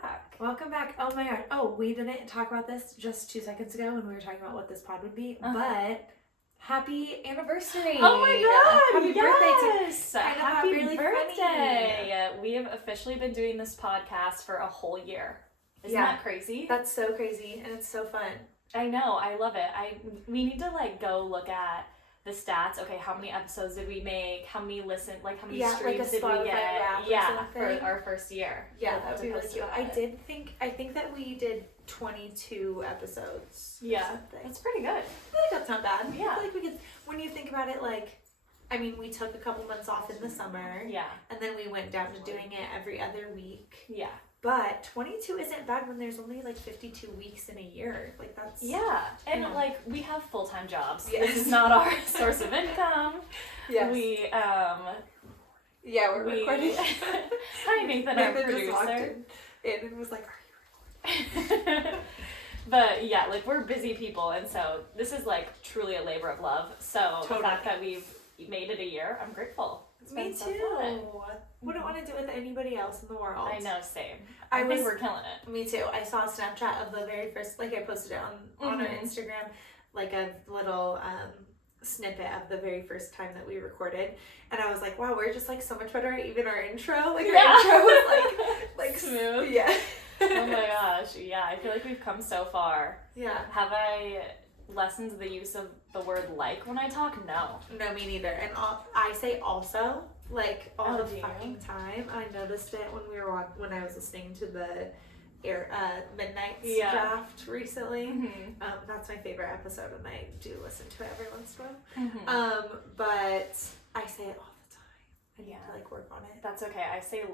back. Welcome back. Oh my god. Oh, we didn't talk about this just 2 seconds ago when we were talking about what this pod would be, but happy anniversary. Oh my god. Happy yes. birthday. Happy really birthday. We have officially been doing this podcast for a whole year. Isn't that crazy? That's so crazy and it's so fun. I know. I love it. We need to go look at the stats. Okay, how many episodes did we make? How many how many streams did we get? For our first year. Yeah, that would be really cute. I think that we did 22 episodes. Yeah, that's pretty good. I feel like that's not bad. Yeah. I feel like we could, when you think about it, we took a couple months off in the summer. Yeah. And then we went down to doing it every other week. Yeah. But 22 isn't bad when there's only 52 weeks in a year. That's... Yeah. And we have full-time jobs. Yes. This is not our source of income. Yes. We're recording. Hi, Nathan, our producer. Just walked in and was like, are you recording? But yeah, we're busy people, and so this is truly a labor of love. So the fact that we've made it a year, I'm grateful. Me too. Wouldn't want to do it with anybody else in the world. I know, same. I think we're killing it. Me too. I saw a Snapchat of the very first, I posted it on our Instagram, a little snippet of the very first time that we recorded, and I was like, wow, we're just so much better at even our intro. Our intro was smooth. Yeah. Oh my gosh. Yeah, I feel like we've come so far. Yeah. Have I lessened the use of the word when I talk? No, me neither. And I say also all the fucking fucking time. I noticed it when I was listening to the Midnight's draft recently. Mm-hmm. That's my favorite episode, and I do listen to it every once in a while. Mm-hmm. But I say it all the time. I need to work on it. That's okay. I say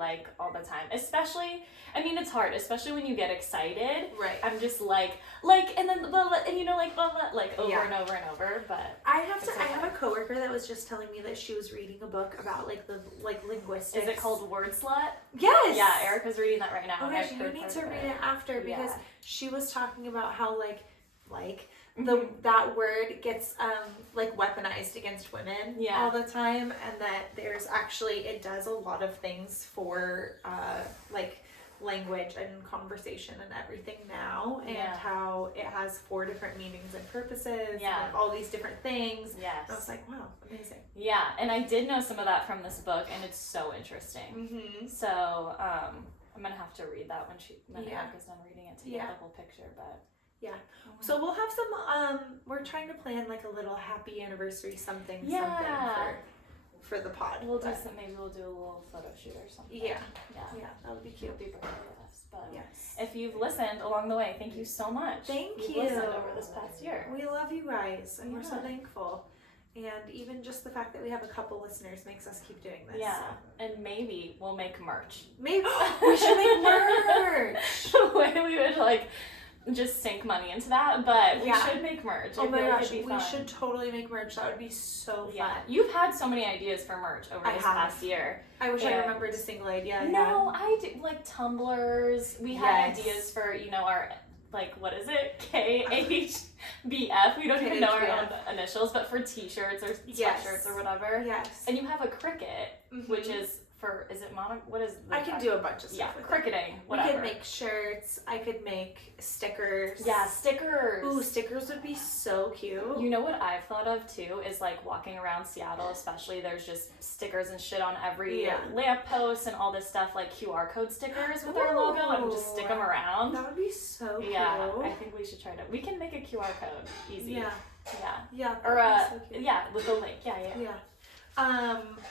all the time. Especially, it's hard, especially when you get excited. Right. I'm just and then blah, blah, and blah, blah, over and over and over. But I have a coworker that was just telling me that she was reading a book about the linguistics. Is it called Word Slut? Yes. Yeah, Erica's reading that right now. Oh gosh, you need to read it after because she was talking about how that word gets weaponized against women all the time, and that there's actually, it does a lot of things for language and conversation and everything now, and how it has 4 different meanings and purposes, and all these different things. Yes. And I was like, wow, amazing. Yeah, and I did know some of that from this book, and it's so interesting. Mm-hmm. So I'm gonna have to read that when Erica's done reading it to get the whole picture, but. Yeah. So we'll have some, we're trying to plan a little happy anniversary something for the pod. We'll do maybe we'll do a little photo shoot or something. Yeah, that would be cute. It'd be perfect for us. But yes. If you've listened along the way, thank you so much. Thank you. You've listened over this past year. We love you guys, and we're so thankful. And even just the fact that we have a couple listeners makes us keep doing this. Yeah, so. And maybe we'll make merch. Maybe we should make merch. We would just sink money into that, but we should make merch. Oh my gosh, we should totally make merch. That would be so fun. You've had so many ideas for merch over this past year. I wish I remembered a single idea. No, I do tumblers. We had ideas for our what is it? Khbf. We don't even know our own initials, but for t-shirts or sweatshirts or whatever. Yes. And you have a cricket, which is is it mono? What is I can do a bunch of stuff. Yeah, cricketing. Whatever. We could make shirts. I could make stickers. Yeah, stickers. Ooh, stickers would be so cute. You know what I've thought of too is walking around Seattle, especially. There's just stickers and shit on every lamppost and all this stuff, QR code stickers with our logo, and just stick them around. That would be so cute. Yeah, I think we should try to. We can make a QR code easy. Yeah. Or so cute. with the link. Yeah.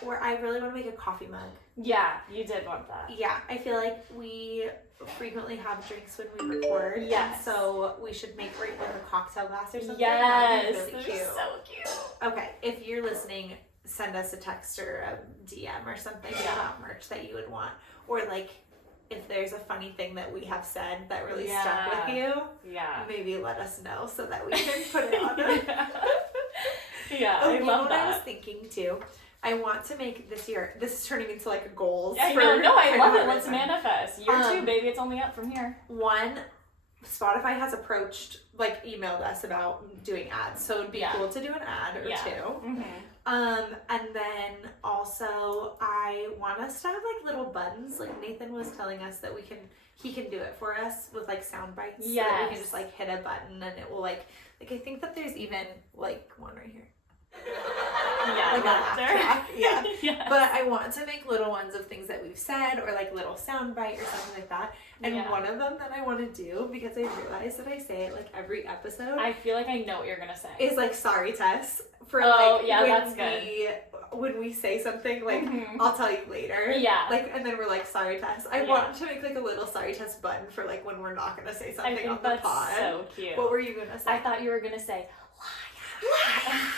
Or I really want to make a coffee mug. Yeah, you did want that. Yeah, I feel like we frequently have drinks when we record. Yes. So we should make a cocktail glass or something. Yes. That would be really cute. So cute. Okay, if you're listening, send us a text or a DM or something about merch that you would want. Or if there's a funny thing that we have said that really stuck with you, maybe let us know so that we can put it on it. I love that. I was thinking too. I want to make this year. This is turning into a goals. I know. No, I love it. Let's manifest. Year 2, baby. It's only up from here. One, Spotify has emailed us about doing ads, so it'd be cool to do an ad or two. Mm-hmm. And then also I want us to have like little buttons. Like Nathan was telling us that he can do it for us with like sound bites. Yes. So that we can just like hit a button and it will like I think that there's even like one right here. Yeah, like a laugh track. Yeah. Yes. But I want to make little ones of things that we've said or like little sound bite or something like that. And one of them that I want to do, because I realize that I say it like every episode. I feel like I know what you're gonna say. Is like sorry Tess for that's good. When we say something like I'll tell you later. Yeah. Like and then we're like sorry Tess. I want to make like a little sorry Tess button for like when we're not gonna say something on the pod. So cute. What were you gonna say? I thought you were gonna say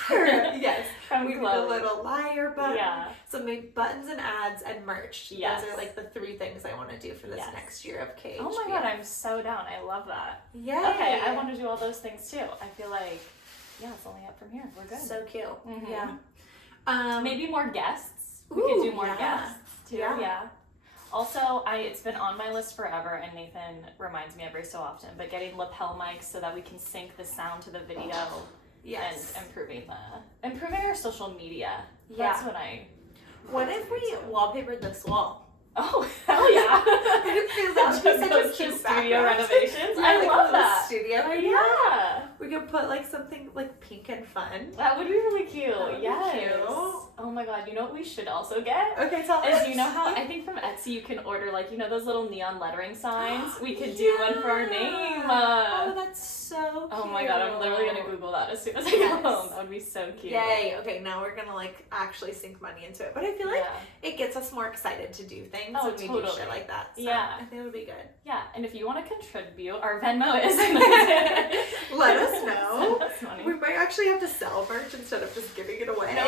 liar. Yes. We need a little liar button. Yeah. So make buttons and ads and merch. Yes. Those are like the 3 things I want to do for this next year of KHBF. Oh my god, I'm so down. I love that. Yay. Okay, I want to do all those things too. I feel like it's only up from here. We're good. So cute. Mm-hmm. Yeah. Maybe more guests. We could do more guests too. Yeah. Also, it's been on my list forever, and Nathan reminds me every so often, but getting lapel mics so that we can sync the sound to the video. Yes. And improving our social media. Yeah. That's what if we wallpapered this wall? Oh, hell yeah. That would be such a cute studio renovations. Yeah, I like love a that. Studio idea. Yeah. We could put like something like pink and fun. That would be really cute. Yes. Cute. Oh my god, you know what we should also get? Okay, tell us. Is you know how I think from Etsy you can order like those little neon lettering signs? We could do one for our name. Oh, that's so cute. Oh my god, I'm literally gonna Google that as soon as I get home. That would be so cute. Yay. Okay, now we're gonna like actually sink money into it. But I feel like it gets us more excited to do things when we do shit like that. So I think it would be good. Yeah, and if you want to contribute, our Venmo is let us know. Money. We might actually have to sell merch instead of just giving it away. No,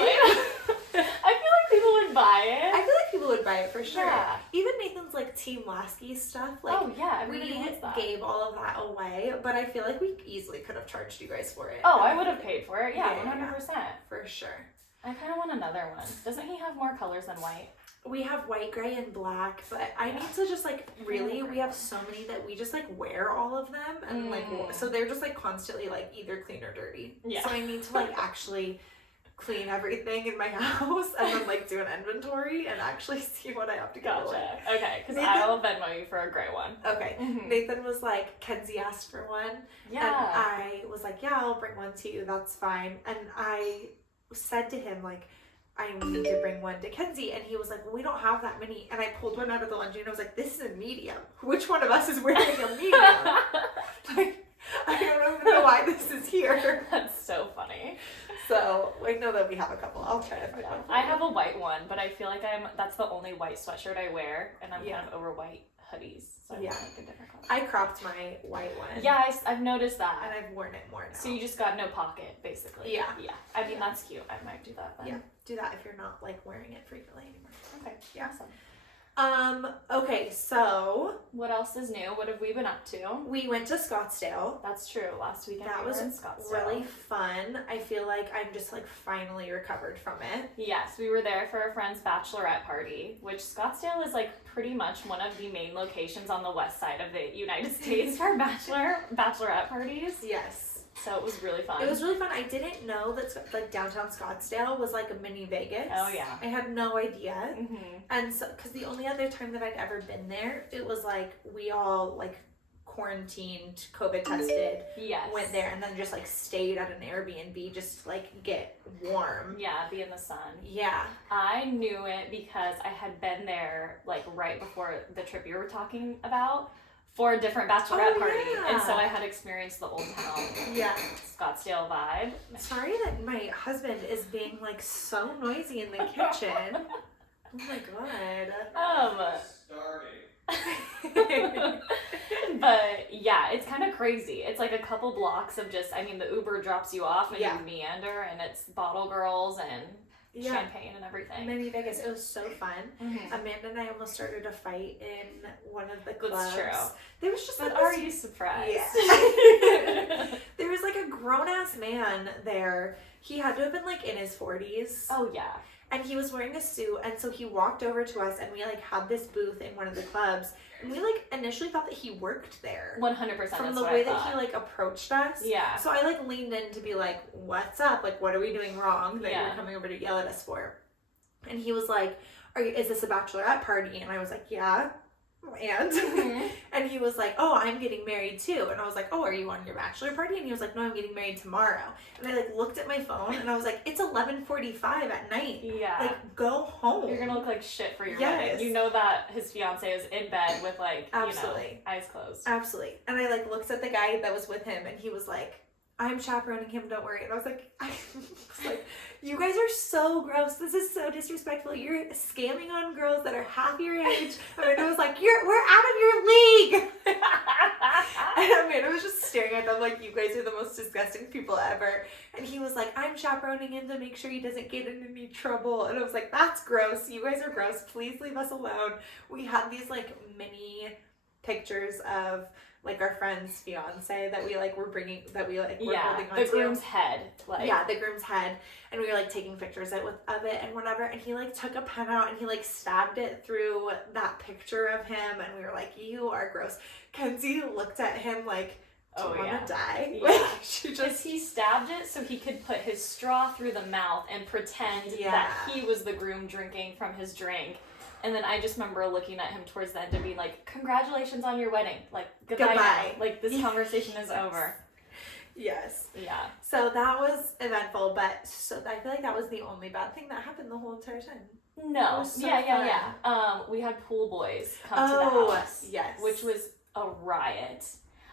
I feel like people would buy it. I feel like people would buy it for sure. Yeah. Even Nathan's like Team Lasky stuff. Like, we gave all of that away, but I feel like we easily could have charged you guys for it. Oh, I would have paid for it. Yeah, 100%. For sure. I kind of want another one. Doesn't he have more colors than white? We have white, gray, and black, but I need to just like really, we have so many that we just like wear all of them and like, so they're just like constantly like either clean or dirty. Yeah. So I need to like actually clean everything in my house and then like do an inventory and actually see what I have to give away. Okay, because I'll Venmo you for a gray one. Okay. Nathan was like, Kenzie asked for one. Yeah. And I was like, yeah, I'll bring one to you. That's fine. And I said to him like, I need to bring one to Kenzie. And he was like, well, we don't have that many. And I pulled one out of the laundry and I was like, this is a medium. Which one of us is wearing a medium? Like, I don't even know why this is here. That's so funny. So I know that we have a couple. I'll try to find one. I have a white one, but I feel like that's the only white sweatshirt I wear, and I'm kind of over white hoodies. So I want like a different color. I cropped my white one. Yeah, I've noticed that. And I've worn it more now. So you just got no pocket, basically. Yeah. Yeah. I mean, that's cute. I might do that then. Yeah. Do that if you're not like wearing it frequently anymore. Okay. Yeah. Awesome. Okay, so what else is new? What have we been up to? We went to Scottsdale. That's true. Last weekend that was in Scottsdale. Really fun. I feel like I'm just like finally recovered from it. Yes, we were there for a friend's bachelorette party, which Scottsdale is like pretty much one of the main locations on the west side of the United States for bachelorette parties. Yes. So it was really fun. It was really fun. I didn't know that like downtown Scottsdale was like a mini Vegas. Oh yeah. I had no idea. And so, because the only other time that I'd ever been there, it was like we all like quarantined, COVID tested. Yes. Went there and then just like stayed at an Airbnb just to like get warm. Yeah, be in the sun. Yeah. I knew it because I had been there like right before the trip you were talking about. For a different bachelorette party. Yeah. And so I had experienced the Old Town Scottsdale vibe. Sorry that my husband is being like so noisy in the kitchen. Oh my god. But yeah, it's kind of crazy. It's like a couple blocks of just, I mean, the Uber drops you off and you meander and it's bottle girls and champagne and everything. Mini Vegas. It was so fun. Amanda and I almost started a fight in one of the clubs. That's true. There was just but like are you surprised? Yeah. There was like a grown ass man there. He had to have been like in his 40s. Oh yeah. And he was wearing a suit, and so he walked over to us, and we like had this booth in one of the clubs, and we like initially thought that he worked there. 100%. From the way that he like approached us. Yeah. So I like leaned in to be like, "What's up? Like, what are we doing wrong that you're coming over to yell at us for?" And he was like, "Is this a bachelorette party?" And I was like, "Yeah." And and he was like, "Oh, I'm getting married too." And I was like, "Oh, are you on your bachelor party?" And he was like, "No, I'm getting married tomorrow." And I like looked at my phone and I was like, "It's 11:45 at night. Yeah. Like, go home. You're gonna look like shit for your wedding." You know that his fiance is in bed with like, Absolutely. Eyes closed. Absolutely. And I like looked at the guy that was with him and he was like, "I'm chaperoning him, don't worry." And I was like, "You guys are so gross. This is so disrespectful. You're scamming on girls that are half your age." And I was like, "We're out of your league." And Amanda was just staring at them like, "You guys are the most disgusting people ever." And he was like, "I'm chaperoning him to make sure he doesn't get in any trouble." And I was like, "That's gross. You guys are gross. Please leave us alone." We had these like mini pictures of like our friend's fiance that we like were bringing, that we like were holding on to. The groom's head. The groom's head. And we were like taking pictures of it and whatever. And he like took a pen out and he like stabbed it through that picture of him. And we were like, "You are gross." Kenzie looked at him like, "Do you want to die?" Yeah. Like, she just... He stabbed it so he could put his straw through the mouth and pretend that he was the groom drinking from his drink. And then I just remember looking at him towards the end and being like, "Congratulations on your wedding. Like, goodbye. Now. Like, this conversation is over." Yes. Yeah. So that was eventful, but I feel like that was the only bad thing that happened the whole entire time. No. So yeah. We had pool boys come to the house. Yes. Which was a riot.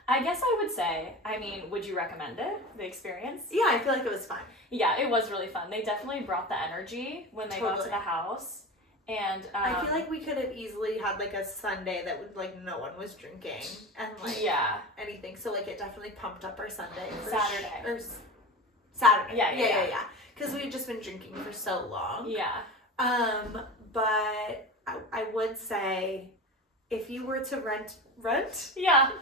I guess I would say, I mean, would you recommend it, the experience? Yeah, I feel like it was fun. Yeah, it was really fun. They definitely brought the energy when they got to the house. And I feel like we could have easily had like a Sunday that would like no one was drinking and like anything. So like it definitely pumped up our Sunday. Saturday. Yeah. Because we had just been drinking for so long. Yeah. But I would say if you were to rent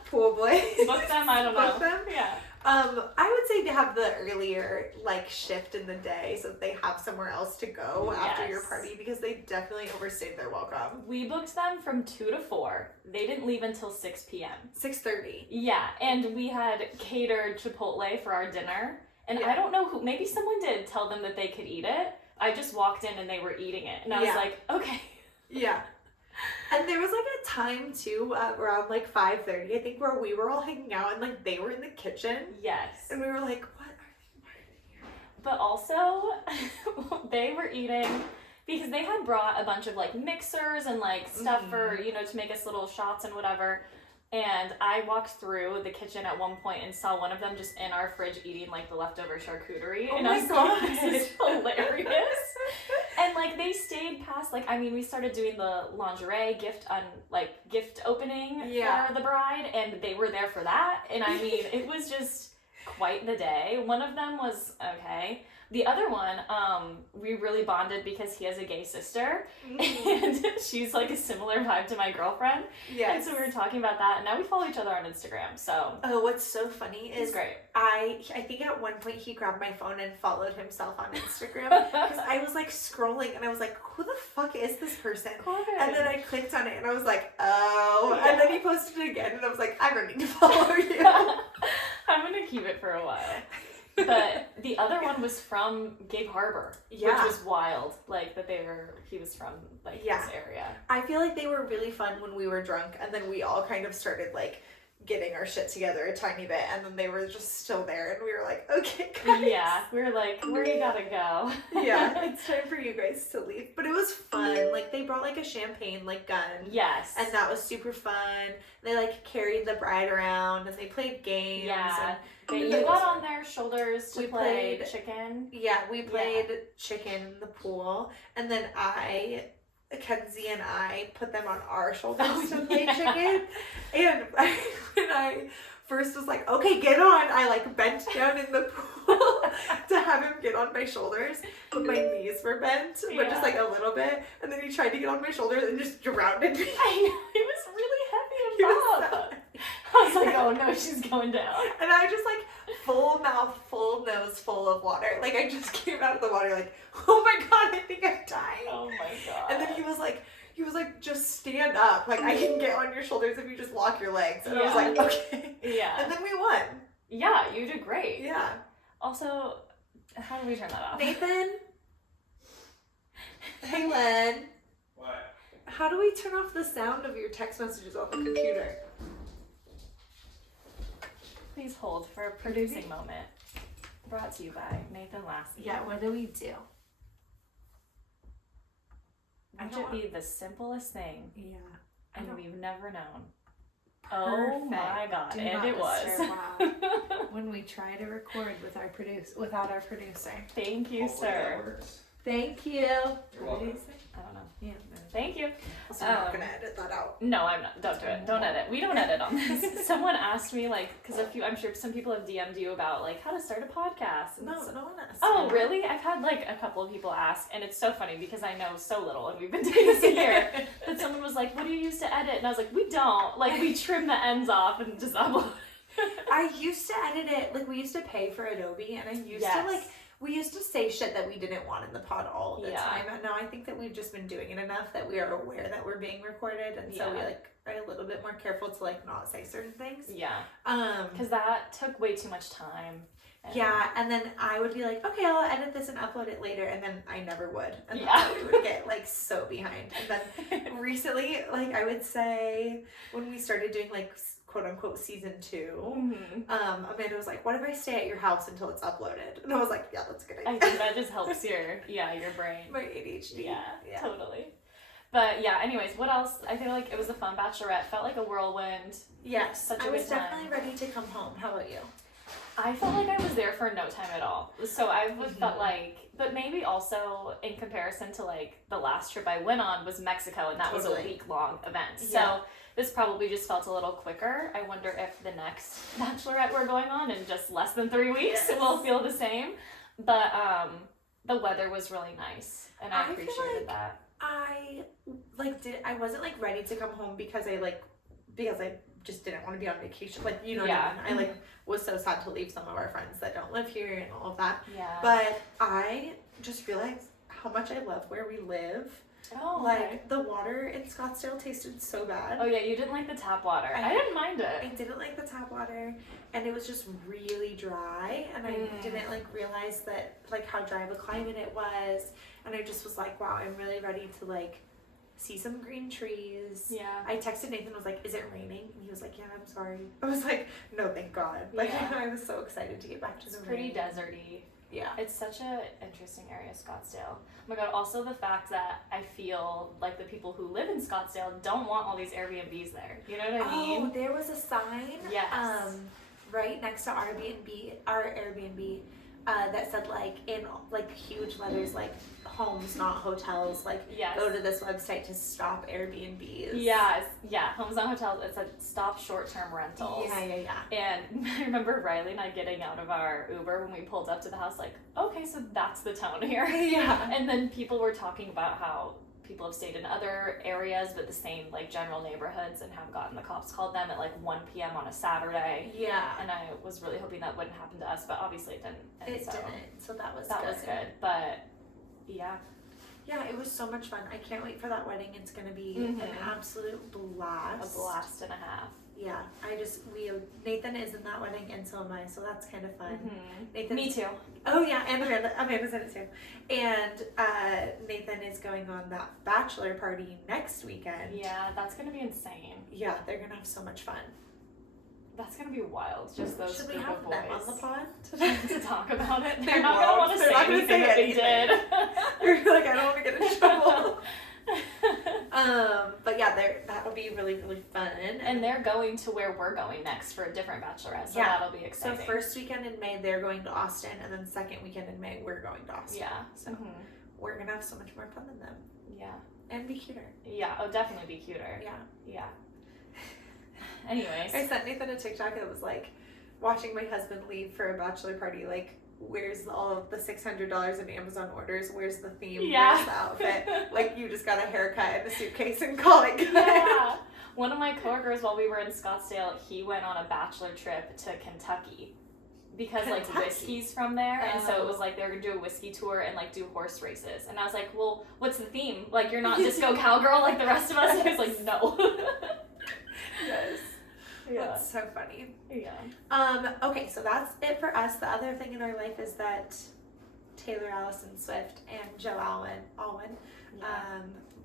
pool boys, book them. I don't know. Book them. Yeah. I would say to have the earlier like shift in the day so that they have somewhere else to go after your party, because they definitely overstayed their welcome. We booked them from 2 to 4. They didn't leave until 6 p.m. 6:30. Yeah, and we had catered Chipotle for our dinner. And I don't know who, maybe someone did tell them that they could eat it. I just walked in and they were eating it. And I was like, okay. Yeah. And there was like a time too, around like 5:30, I think, where we were all hanging out and like they were in the kitchen. Yes. And we were like, why are they here? But also, they were eating, because they had brought a bunch of like mixers and like stuff for, to make us little shots and whatever. And I walked through the kitchen at one point and saw one of them just in our fridge eating like the leftover charcuterie. Oh and my God. Like, this is hilarious. And like they stayed past, like, I mean, we started doing the lingerie gift opening for the bride, and they were there for that. And I mean, it was just quite the day. One of them was okay. The other one, we really bonded because he has a gay sister, and she's like a similar vibe to my girlfriend. Yes. And so we were talking about that, and now we follow each other on Instagram. So what's so funny is great. I think at one point he grabbed my phone and followed himself on Instagram because I was like scrolling and I was like, who the fuck is this person? And then I clicked on it and I was like, oh. Yeah. And then he posted it again and I was like, I don't need to follow you. I'm gonna keep it for a while. But the other one was from Gig Harbor, which was wild. Like that he was from like this area. I feel like they were really fun when we were drunk, and then we all kind of started like getting our shit together a tiny bit, and then they were just still there, and we were like, okay, guys. Yeah, we were like, where you gotta go? Yeah, it's time for you guys to leave. But it was fun. Like they brought like a champagne like gun. Yes. And that was super fun. They like carried the bride around, and they played games. Yeah. You got on their shoulders to play chicken. Yeah, we played chicken in the pool, and then Kenzie and I put them on our shoulders to play chicken. And when I first was like, okay, get on, I like bent down in the pool to have him get on my shoulders, but my knees were bent, but just like a little bit. And then he tried to get on my shoulders and just drowned me. I know, he was really heavy and up. I was like, oh no, she's going down. And I just like full mouth, full nose, full of water. Like, I just came out of the water like, oh my God, I think I'm dying. Oh my God. And then he was like, just stand up. Like, I can get on your shoulders if you just lock your legs. And I was like, okay. Yeah. And then we won. Yeah, you did great. Yeah. Also, how do we turn that off? Nathan? Hey, Len. What? How do we turn off the sound of your text messages on the computer? Please hold for a producing moment. Brought to you by Nathan Lassie. Yeah, what do we do? Which would be the simplest thing. Yeah. And we've never known. Perfect. Oh my God. Do and not it was. disturb Wow. When we try to record with our without our producer. Thank you, Hopefully that sir. works. Thank you. You're welcome. I don't know. Yeah. Thank you. So I'm not gonna edit that out. No, I'm not. Don't do it. Don't edit. We don't edit on this. Someone asked me, like, because I'm sure some people have DM'd you about, like, how to start a podcast. And No one asked. Oh, really? I've had, like, a couple of people ask, and it's so funny because I know so little, and we've been doing this a year, that someone was like, what do you use to edit? And I was like, we don't. Like, we trim the ends off and just upload. I used to edit it, like, we used to pay for Adobe, and I used to, like, we used to say shit that we didn't want in the pod all the time, and now I think that we've just been doing it enough that we are aware that we're being recorded, and so we, like, are a little bit more careful to, like, not say certain things. Yeah. Because that took way too much time. Yeah, and then I would be like, okay, I'll edit this and upload it later, and then I never would. And then we would get, like, so behind. And then recently, like, I would say, when we started doing, like, quote-unquote season 2, Amanda was like, what if I stay at your house until it's uploaded? And I was like, yeah, that's a good idea. I think that just helps your brain. My ADHD. Yeah, totally. But yeah, anyways, what else? I feel like it was a fun bachelorette. Felt like a whirlwind. Yes, such a I was good time. definitely ready to come home. How about you? I felt like I was there for no time at all. So I felt like, but maybe also in comparison to, like, the last trip I went on was Mexico, and that was a week-long event. So this probably just felt a little quicker. I wonder if the next bachelorette we're going on in just less than 3 weeks will feel the same. But the weather was really nice, and I appreciated that. I wasn't, like, ready to come home because I just didn't want to be on vacation. Like, you know what I mean? I, like, was so sad to leave some of our friends that don't live here and all of that. Yeah. But I just realized how much I love where we live. Oh, like, the water in Scottsdale tasted so bad. Oh, yeah, you didn't like the tap water. I didn't mind it. I didn't like the tap water, and it was just really dry, and I didn't, like, realize that, like, how dry of a climate it was, and I just was like, wow, I'm really ready to, like, see some green trees. Yeah. I texted Nathan, was like, is it raining? And he was like, yeah, I'm sorry. I was like, no, thank God. Like, I was so excited to get back to the rain. It's pretty deserty. Yeah. It's such an interesting area, Scottsdale. Oh my God, also the fact that I feel like the people who live in Scottsdale don't want all these Airbnbs there. You know what I mean? Oh, there was a sign right next to our Airbnb that said, like, in, like, huge letters, like, homes, not hotels, like, go to this website to stop Airbnbs. Yes, homes, not hotels. It said stop short-term rentals. Yeah. And I remember Riley and I getting out of our Uber when we pulled up to the house, like, okay, so that's the tone here. Yeah. And then people were talking about how people have stayed in other areas, but the same, like, general neighborhoods, and have gotten the cops called them at, like, 1 p.m. on a Saturday. Yeah. And I was really hoping that wouldn't happen to us, but obviously it didn't. And it didn't. So that was good. But yeah. Yeah, it was so much fun. I can't wait for that wedding. It's gonna be an absolute blast. A blast and a half. Yeah, Nathan is in that wedding, and so am I, so that's kind of fun. Me too. Oh yeah, and Amanda's in it too. And Nathan is going on that bachelor party next weekend. Yeah, that's gonna be insane. Yeah, they're gonna have so much fun. That's gonna be wild, just those Should we group have of boys. them on the pod? to talk about it? They're not gonna want to say anything that they did. They're like, I don't want to get in trouble. But yeah, that'll be really, really fun. And they're going to where we're going next for a different bachelorette, so that'll be exciting. So first weekend in May, they're going to Austin, and then second weekend in May, we're going to Austin. Yeah. So we're gonna have so much more fun than them. Yeah. And be cuter. Yeah, definitely be cuter. Yeah. Anyways. I sent Nathan a TikTok that was like, watching my husband leave for a bachelor party, like, where's all of the $600 in Amazon orders? Where's the theme? Yeah. Where's the outfit? Like, you just got a haircut and a suitcase and call it good. Yeah. One of my coworkers, while we were in Scottsdale, he went on a bachelor trip to Kentucky. because like whiskey's from there, and so it was like they were gonna do a whiskey tour and like do horse races, and I was like, well, what's the theme? Like, you're not disco cowgirl like the rest of us. And he was like, no. Yes. Yeah. That's so funny. Yeah. Okay, so that's it for us. The other thing in our life is that Taylor Allison Swift and Joe Alwyn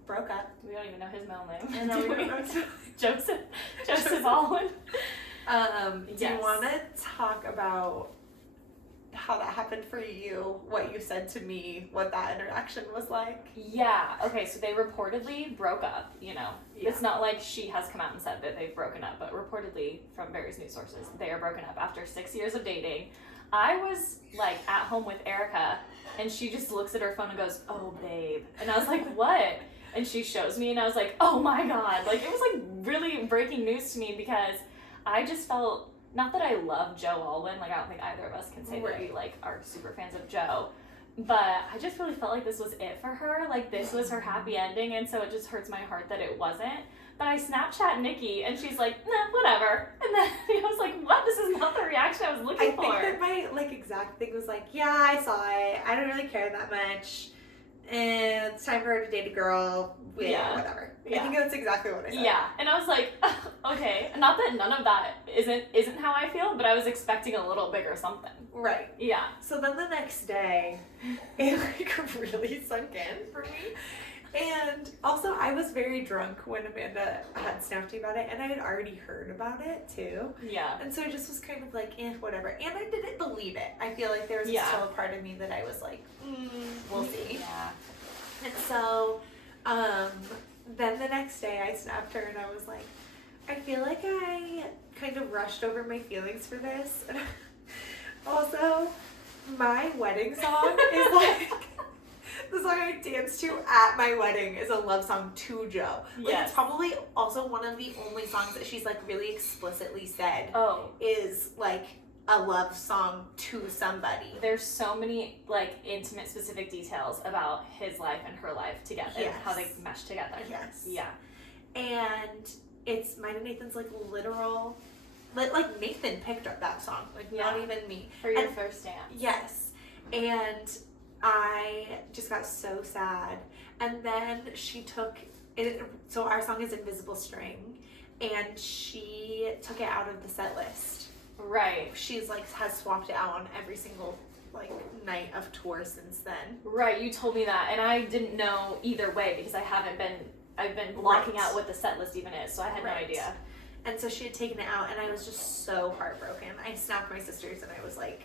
broke up. We don't even know his middle name. I know, we don't know. Joseph Alwyn. Do you want to talk about how that happened for you, what you said to me, what that interaction was like? Yeah, okay, so they reportedly broke up, you know. Yeah. It's not like she has come out and said that they've broken up, but reportedly from various news sources, they are broken up after 6 years of dating. I was like at home with Erica, and she just looks at her phone and goes, "Oh, babe." And I was like, "What?" And she shows me, and I was like, "Oh my God." Like, it was like really breaking news to me, because I just felt, not that I love Joe Alwyn, like I don't think either of us can say that we like are super fans of Joe, but I just really felt like this was it for her. Like, this was her happy ending, and so it just hurts my heart that it wasn't. But I Snapchat Nikki, and she's like, "Nah, whatever." And then I was like, "What? This is not the reaction I was looking for." I think that my like exact thing was like, "Yeah, I saw it. I don't really care that much. And it's time for her to date a girl. Yeah, whatever." Yeah. I think that's exactly what I said. Yeah, and I was like, okay. Not that none of that isn't how I feel, but I was expecting a little bigger something. Right. Yeah. So then the next day, it like really sunk in for me. And also, I was very drunk when Amanda had snapped me about it, and I had already heard about it too. Yeah. And so I just was kind of like, whatever. And I didn't believe it. I feel like there was still a part of me that I was like, we'll see. Yeah. And so, then the next day I snapped her and I was like, I feel like I kind of rushed over my feelings for this. And also, my wedding song is like, the song I danced to at my wedding is a love song to Joe. Like, it's probably also one of the only songs that she's like really explicitly said is like a love song to somebody. There's so many like intimate specific details about his life and her life together, and how they mesh together. Yes. Yeah. And it's mine and Nathan's like literal, like Nathan picked up that song, like not even me. For your first dance. Yes. And I just got so sad. And then she took it, so our song is Invisible String, and she took it out of the set list. Right. She's like has swapped it out on every single like night of tour since then. Right, you told me that, and I didn't know either way because I've been blocking out what the set list even is, so I had no idea. And so she had taken it out, and I was just so heartbroken. I snapped my sisters, and I was like,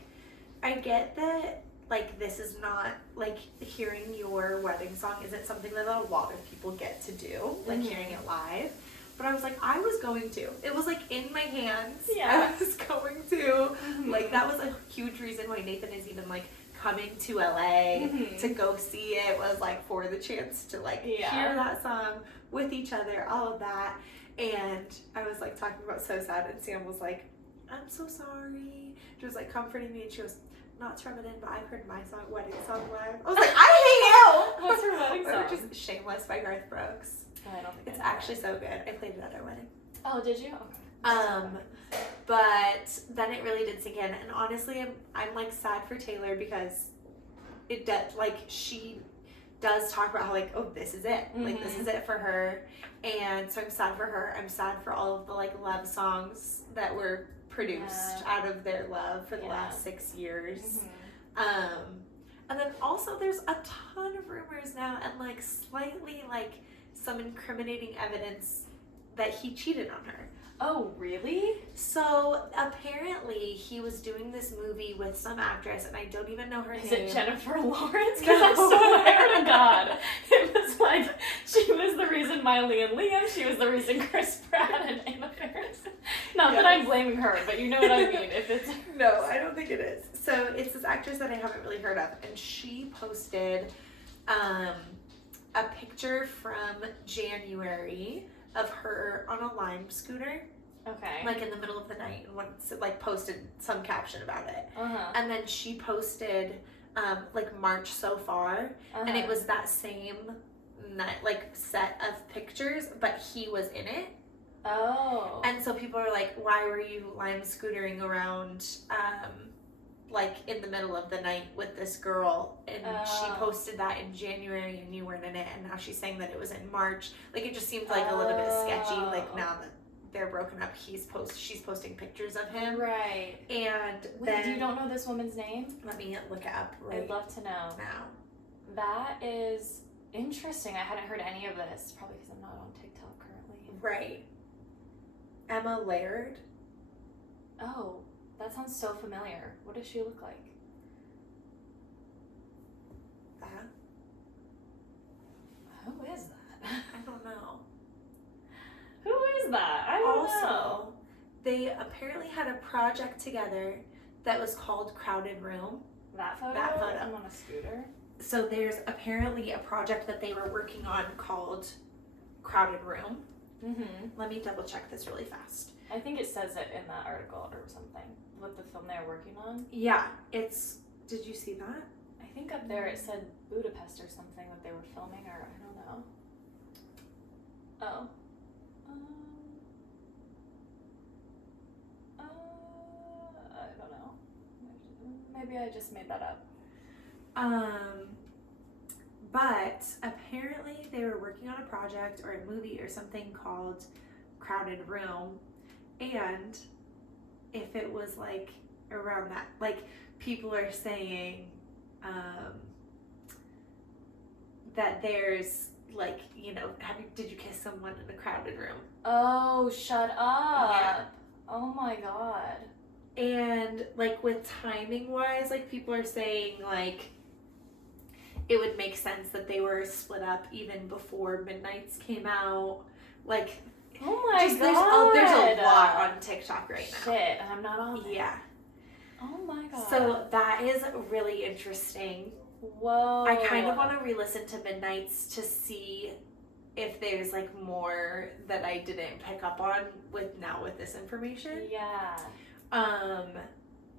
I get that, like, this is not, like, hearing your wedding song isn't something that a lot of people get to do, like, hearing it live. But I was like, I was going to. It was, like, in my hands. Yeah. I was going to. Like, that was a huge reason why Nathan is even, like, coming to LA to go see it, was, like, for the chance to, like, hear that song with each other, all of that. And I was, like, talking about So Sad, and Sam was like, I'm so sorry. She was, like, comforting me, and she goes, not to rub it in, but I've heard my song, wedding song live. I was like, I hate you! What's her wedding song? Just Shameless by Garth Brooks. I don't think it's actually so good. I played it at our wedding. Oh, did you? Okay. But then it really did sink in, and honestly, I'm like sad for Taylor because it does, like, she does talk about how, like, oh, this is it. Like, this is it for her. And so I'm sad for her. I'm sad for all of the, like, love songs that were produced out of their love for the last 6 years. And then also there's a ton of rumors now, and, like, slightly, like, some incriminating evidence that he cheated on her. Oh, really? So apparently he was doing this movie with some actress, and I don't even know her name. Is it Jennifer Lawrence? Because I swear to God, it was like she was the reason Miley and Liam. She was the reason Chris Pratt and Anna Faris. Not that I'm blaming her, but you know what I mean. If it's no, I don't think it is. So it's this actress that I haven't really heard of, and she posted a picture from January of her on a Lime scooter. Okay. Like in the middle of the night, and once like posted some caption about it. And then she posted like March so far, and it was that same night, like set of pictures, but he was in it. Oh. And so people are like, why were you Lime scootering around like in the middle of the night with this girl, and she posted that in January and you weren't in it, and now she's saying that it was in March. Like, it just seemed like a little bit sketchy. Like, now that they're broken up, she's posting pictures of him. Right. And then, you don't know this woman's name? Let me look it up I'd love to know. Now. That is interesting. I hadn't heard any of this, probably because I'm not on TikTok currently. Right. Emma Laird. Oh, that sounds so familiar. What does she look like? That? Who is that? I don't know. Who is that? I don't know. They apparently had a project together that was called Crowded Room. That photo? That photo. I'm on a scooter. So there's apparently a project that they were working on called Crowded Room. Mm-hmm. Let me double check this really fast. I think it says it in that article or something. What the film they were working on? Yeah, it's... Did you see that? I think up there it said Budapest or something that they were filming, or I don't know. Oh. I don't know. Maybe I just made that up. But apparently they were working on a project or a movie or something called Crowded Room, and if it was like around that, like, people are saying that there's like, you know, did you kiss someone in a crowded room? Oh, shut up. Yeah. Oh my god. And like, with timing wise, like, people are saying like it would make sense that they were split up even before Midnights came out. Like, oh my god. There's a lot on TikTok right now. Shit, and I'm not on there. Yeah. Oh my god. So that is really interesting. Whoa. I kind of want to re-listen to Midnights to see if there's like more that I didn't pick up on with this information. Yeah.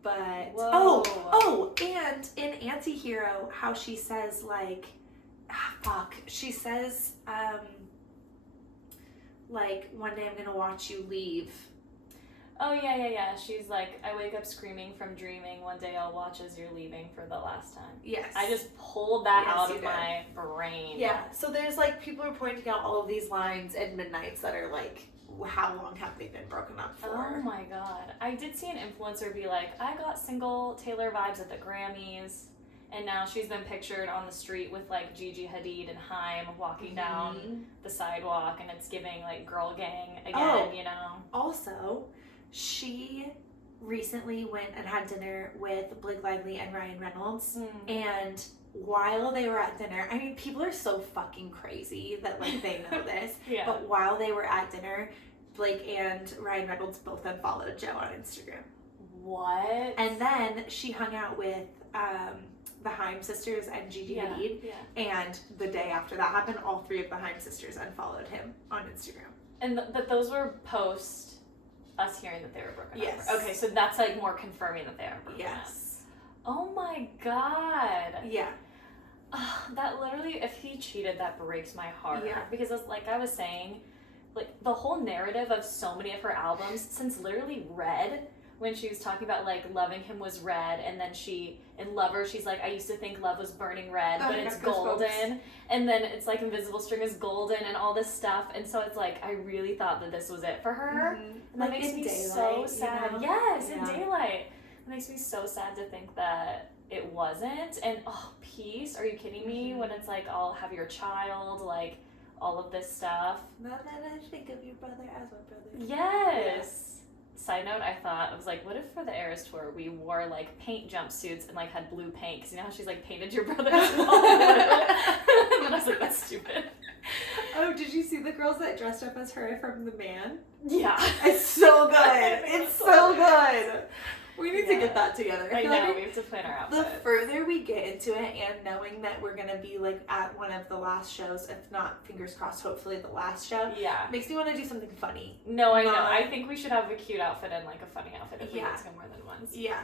But whoa. And in Antihero, how she says like, she says like, one day I'm gonna watch you leave. Oh yeah. She's like, I wake up screaming from dreaming. One day I'll watch as you're leaving for the last time. Yes. I just pulled that out of my brain. Yeah. So there's like, people are pointing out all of these lines in Midnights that are like, how long have they been broken up for? Oh my god. I did see an influencer be like, I got single Taylor vibes at the Grammys. And now she's been pictured on the street with like Gigi Hadid and Haim walking down the sidewalk, and it's giving like girl gang again, you know? Also, she recently went and had dinner with Blake Lively and Ryan Reynolds, and while they were at dinner, I mean, people are so fucking crazy that like they know this, yeah. But while they were at dinner, Blake and Ryan Reynolds both unfollowed Joe on Instagram. What? And then she hung out with the Haim sisters and Gigi Hadid, and the day after that happened, all three of the Haim sisters unfollowed him on Instagram. And but those were post us hearing that they were broken up. Yes. Okay, so that's like more confirming that they are broken up. Yes. Oh my god. Yeah. That literally, if he cheated, that breaks my heart. Yeah. Because like I was saying, like the whole narrative of so many of her albums, since literally Red, when she was talking about like loving him was red, and then in Lover she's like, I used to think love was burning red, but it's golden, and then it's like Invisible String is golden and all this stuff, and so it's like I really thought that this was it for her, and that makes me so sad. You know? Yes, in Daylight. It makes me so sad to think that it wasn't. And peace, are you kidding me? When it's like, I'll have your child, like all of this stuff. Not that I think of your brother as my brother. Yes. Side note, I was like, what if for the Eras tour we wore like paint jumpsuits and like had blue paint? Because you know how she's like painted your brother's wall in the middle? And I was like, that's stupid. Oh, did you see the girls that dressed up as her from The Man? Yeah. It's so good. It's so good. We need to get that together. I know, we have to plan our outfit. The further we get into it, and knowing that we're going to be like at one of the last shows, if not, fingers crossed, hopefully the last show, makes me want to do something funny. No, I know. I think we should have a cute outfit and like a funny outfit if we get to go more than once. Yeah.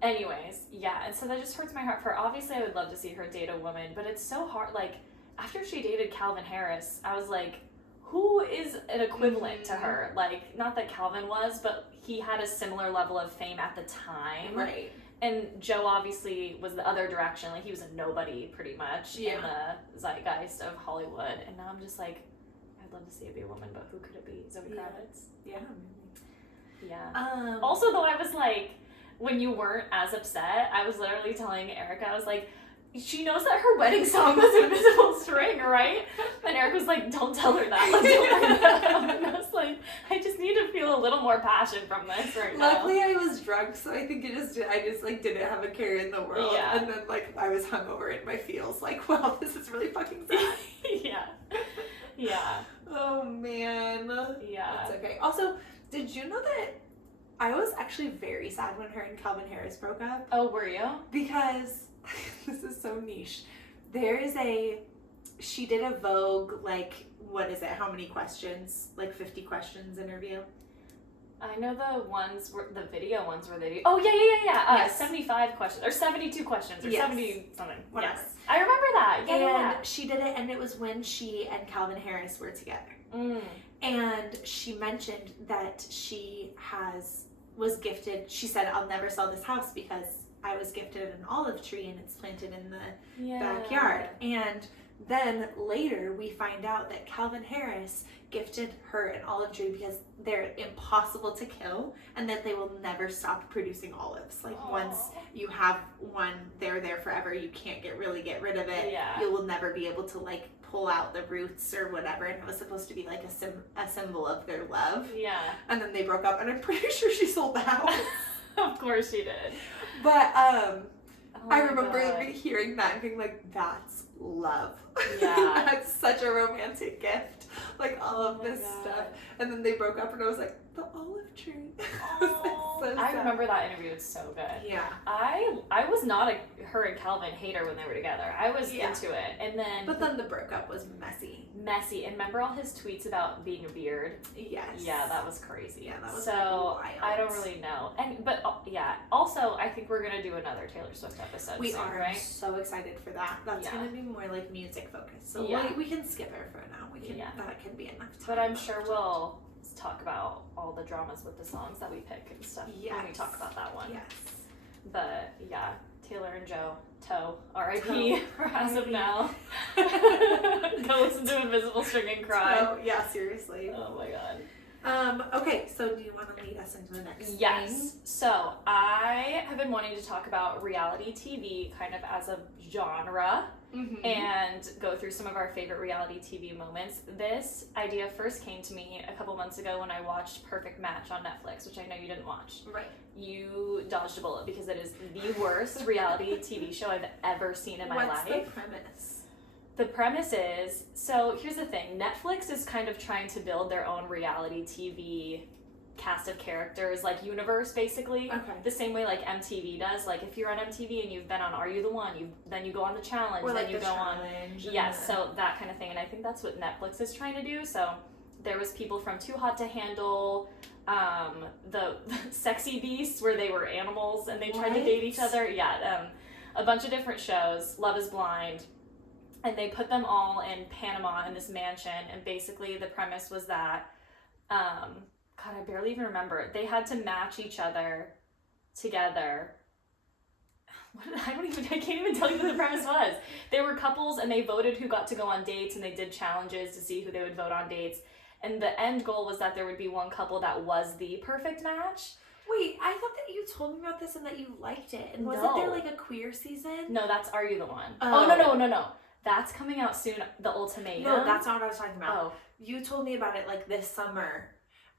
Anyways, and so that just hurts my heart for her. Obviously, I would love to see her date a woman, but it's so hard. Like, after she dated Calvin Harris, I was like, who is an equivalent to her? Like, not that Calvin was, but he had a similar level of fame at the time. Right. And Joe obviously was the other direction. Like, he was a nobody, pretty much, in the zeitgeist of Hollywood. And now I'm just like, I'd love to see it be a woman, but who could it be? Zoe Kravitz? Yeah. Yeah. Also, though, I was like, when you weren't as upset, I was literally telling Erica, I was like, she knows that her wedding song was Invisible String, right? And Erica was like, don't tell her that. Like, don't bring that up. And I was like, I just need to feel a little more passion from this right now. Luckily, I was drunk, so I think I just like didn't have a care in the world. Yeah. And then like I was hungover in my feels, like, wow, this is really fucking sad. Yeah. Yeah. Oh man. Yeah. It's okay. Also, did you know that I was actually very sad when her and Calvin Harris broke up? Oh, were you? Because this is so niche. She did a Vogue, like, what is it? How many questions? Like 50 questions interview. I know the video ones where they do. Oh, yeah. Yes. 75 questions, or 72 questions, or 70 something. Whatever. Yes. I remember that. Yeah. And she did it, and it was when she and Calvin Harris were together. And she mentioned that she was gifted, she said, I'll never sell this house because I was gifted an olive tree and it's planted in the backyard. And then later we find out that Calvin Harris gifted her an olive tree because they're impossible to kill and that they will never stop producing olives. Like, once you have one, they're there forever. You can't really get rid of it. Yeah. You will never be able to like pull out the roots or whatever. And it was supposed to be like a symbol of their love. Yeah. And then they broke up, and I'm pretty sure she sold the house. Of course she did. But I remember God. hearing that and being like, that's love. Yeah. That's such a romantic gift. Like, all of this stuff. And then they broke up, and I was like, the olive tree. I remember that interview. It's so good. Yeah. I was not a her and Calvin hater when they were together. I was into it. And then... But then the breakup was messy. Messy. And remember all his tweets about being a beard? Yes. Yeah, that was crazy. Yeah, that was so wild. I don't really know. But also I think we're gonna do another Taylor Swift episode. We soon, are, right? so excited for that. That's gonna be more like music focused. So we can skip it for now. That can be enough time. But I'm sure we'll talk about all the dramas with the songs that we pick and stuff when we talk about that one. Yes. But yeah, Taylor and Joe, R.I.P. as of now. Go listen to Invisible String and cry. Oh yeah, seriously. Oh my god. Okay, so do you want to lead us into the next thing? So I have been wanting to talk about reality TV kind of as a genre. And go through some of our favorite reality TV moments. This idea first came to me a couple months ago when I watched Perfect Match on Netflix, which I know you didn't watch. Right. You dodged a bullet because it is the worst reality TV show I've ever seen in my life. What's the premise? The premise is, so here's the thing, Netflix is kind of trying to build their own reality TV cast of characters, like universe, basically. Okay. The same way like MTV does. Like, if you're on MTV and you've been on Are You the One, then you go on the challenge, or like then you the go on. Yes, so that kind of thing. And I think that's what Netflix is trying to do. So there was people from Too Hot to Handle, the Sexy Beasts, where they were animals and they tried to date each other. Yeah, a bunch of different shows. Love is Blind. And they put them all in Panama in this mansion. And basically the premise was that, God, I barely even remember. They had to match each other together. I can't even tell you what the premise was. They were couples and they voted who got to go on dates, and they did challenges to see who they would vote on dates. And the end goal was that there would be one couple that was the perfect match. Wait, I thought that you told me about this and that you liked it. And wasn't there like a queer season? No, that's Are You the One? Oh, no. That's coming out soon, The Ultimatum. No, that's not what I was talking about. Oh. You told me about it like this summer.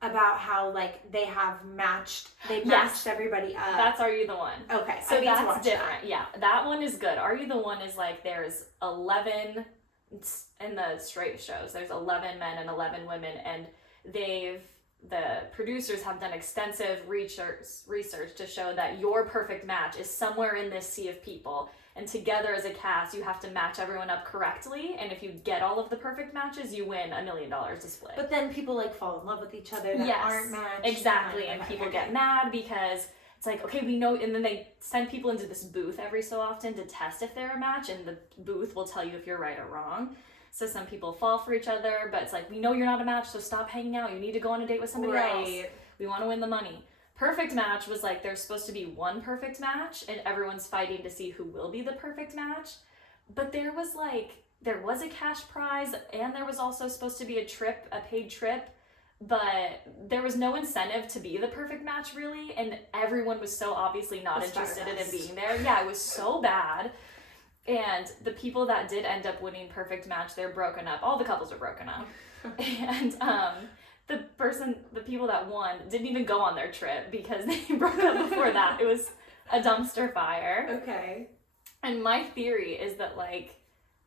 About how like they matched everybody up. That's Are You the One? Okay, so that's different. Yeah, that one is good. Are You the One is like there's 11 in the straight shows. There's 11 men and 11 women, and the producers have done extensive research to show that your perfect match is somewhere in this sea of people. And together as a cast, you have to match everyone up correctly. And if you get all of the perfect matches, you win $1 million to split. But then people like fall in love with each other that aren't matched. Exactly. And people get mad because it's like, okay, we know. And then they send people into this booth every so often to test if they're a match. And the booth will tell you if you're right or wrong. So some people fall for each other. But it's like, we know you're not a match, so stop hanging out. You need to go on a date with somebody else. We want to win the money. Perfect match was like there's supposed to be one perfect match and everyone's fighting to see who will be the perfect match. But there was a cash prize and there was also supposed to be a paid trip, but there was no incentive to be the perfect match really, and everyone was so obviously not interested in being there. Yeah, it was so bad. And the people that did end up winning perfect match, they're broken up. All the couples are broken up. And the people that won didn't even go on their trip because they broke up before that. It was a dumpster fire. Okay. And my theory is that like,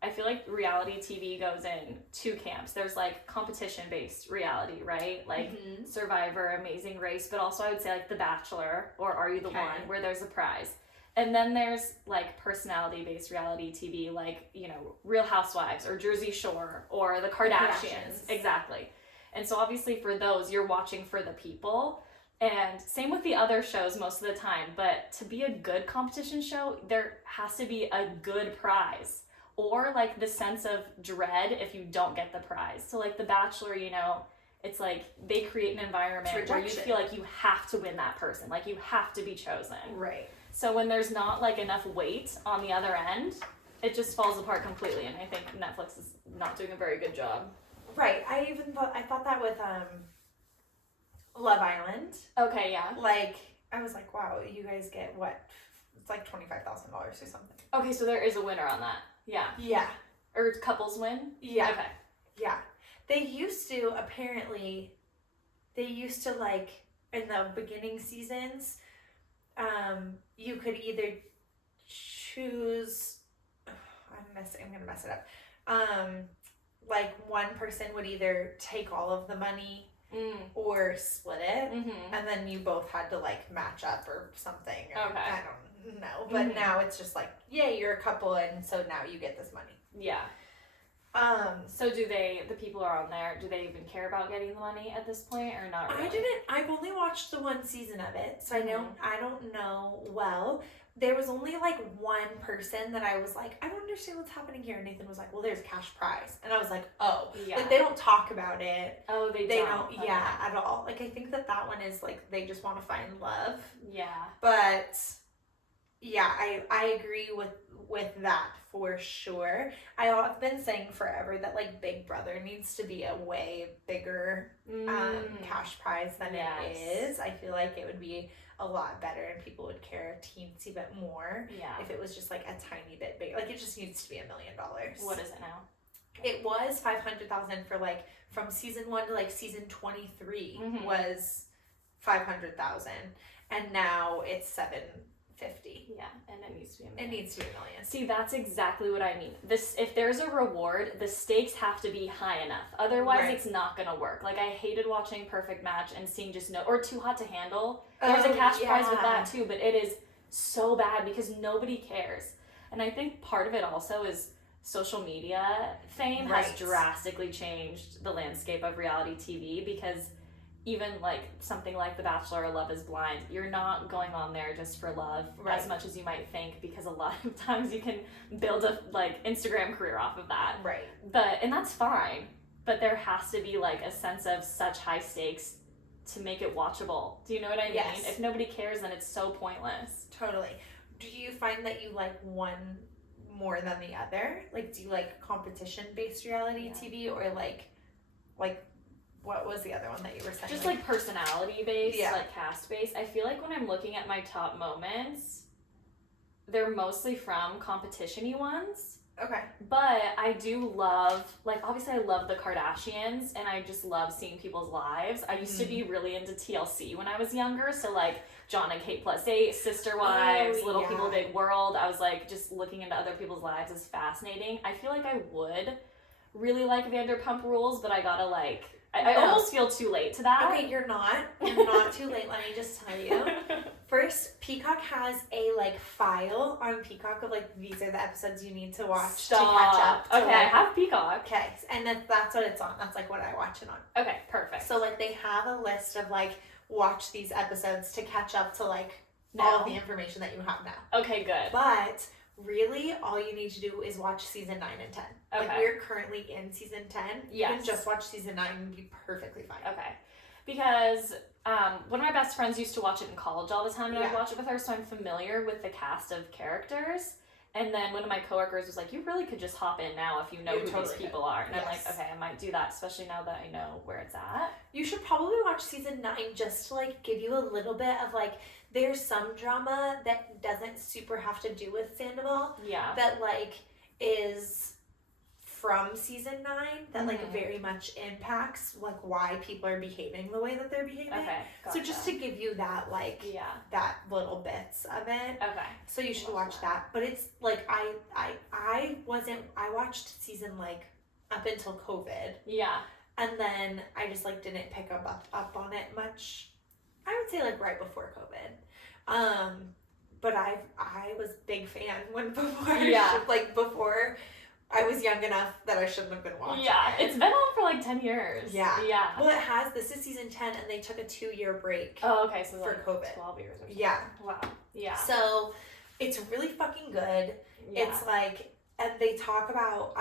I feel like reality TV goes in two camps. There's like competition-based reality, right? Like Survivor, Amazing Race, but also I would say like The Bachelor or Are You the One, where there's a prize. And then there's like personality-based reality TV, like, you know, Real Housewives or Jersey Shore or The Kardashians. Exactly. And so obviously for those, you're watching for the people. And same with the other shows most of the time. But to be a good competition show, there has to be a good prize. Or like the sense of dread if you don't get the prize. So like The Bachelor, you know, it's like they create an environment where you feel like you have to win that person. Like you have to be chosen. Right. So when there's not like enough weight on the other end, it just falls apart completely. And I think Netflix is not doing a very good job. Right. I thought that with Love Island. Okay, yeah. Like, I was like, wow, you guys get what? It's like $25,000 or something. Okay, so there is a winner on that. Yeah. Yeah. Or couples win? Yeah. Okay. Yeah. They used to like, in the beginning seasons, you could either choose, I'm gonna mess it up. Like one person would either take all of the money or split it, and then you both had to like match up or something. Or, okay. I don't know, but now it's just like, yay, you're a couple, and so now you get this money. Yeah. So do the people are on there, do they even care about getting the money at this point or not really? I've only watched the one season of it, so I don't know well. There was only like one person that I was like, I don't understand what's happening here. And Nathan was like, well, there's a cash prize. And I was like, oh. Yeah. Like they don't talk about it. Oh, they don't. Okay. Yeah, at all. Like I think that one is like, they just want to find love. Yeah. But yeah, I agree with that for sure. I've been saying forever that like Big Brother needs to be a way bigger cash prize than it is. I feel like it would be a lot better and people would care a teensy bit more if it was just like a tiny bit bigger. Like it just needs to be $1 million. What is it now? It was $500,000 for like from season 1 to like season 23 was $500,000, and now it's $750,000. Yeah, and it needs to be $1 million. It needs to be $1 million. See, that's exactly what I mean. If there's a reward, the stakes have to be high enough. Otherwise, it's not gonna work. Like I hated watching Perfect Match and seeing just or Too Hot to Handle. There's a cash prize with that too, but it is so bad because nobody cares. And I think part of it also is social media fame has drastically changed the landscape of reality TV, because even like something like The Bachelor or Love is Blind, you're not going on there just for love as much as you might think, because a lot of times you can build a like Instagram career off of that. Right. And that's fine, but there has to be like a sense of such high stakes to make it watchable. Do you know what I mean? Yes. If nobody cares, then it's so pointless. Totally. Do you find that you like one more than the other? Like, do you like competition-based reality TV or like what was the other one that you were saying? Just like personality-based, like cast-based. I feel like when I'm looking at my top moments, they're mostly from competition-y ones. Okay. But I do love, like, obviously I love the Kardashians, and I just love seeing people's lives. I used to be really into TLC when I was younger, so like John and Kate +8, Sister Wives, Little People Big World. I was like, just looking into other people's lives is fascinating. I feel like I would really like Vanderpump Rules, but I gotta like, I almost feel too late to that. Okay, you're not too late, let me just tell you. First, Peacock has a like file on Peacock of like, these are the episodes you need to watch to catch up. Okay, I have Peacock. Okay, and that's what it's on. That's like what I watch it on. Okay, perfect. So like they have a list of like, watch these episodes to catch up to like all of the information that you have now. Okay, good. But really, all you need to do is watch season 9 and 10. Okay. Like we're currently in season 10. You can just watch season 9 and be perfectly fine. Okay. because one of my best friends used to watch it in college all the time, and I'd watch it with her, so I'm familiar with the cast of characters. And then one of my coworkers was like, you really could just hop in now if you know who these people are. And I'm like, okay, I might do that, especially now that I know where it's at. You should probably watch season 9 just to, like, give you a little bit of, like, there's some drama that doesn't super have to do with Sandoval. Yeah. That, like, is from season 9 that like very much impacts like why people are behaving the way that they're behaving. Okay, gotcha. So just to give you that like that little bits of it. Okay. So you should watch that. But it's like I watched season like up until COVID. Yeah. And then I just like didn't pick up on it much. I would say like right before COVID. But I was big fan before I was young enough that I shouldn't have been watching. Yeah, it's been on for like 10 years. Yeah. Yeah. Well, it has. This is season 10, and they took a 2-year break. Oh, okay. So for like COVID. 12 years or something. Yeah. Wow. Yeah. So it's really fucking good. Yeah. It's like, and they talk about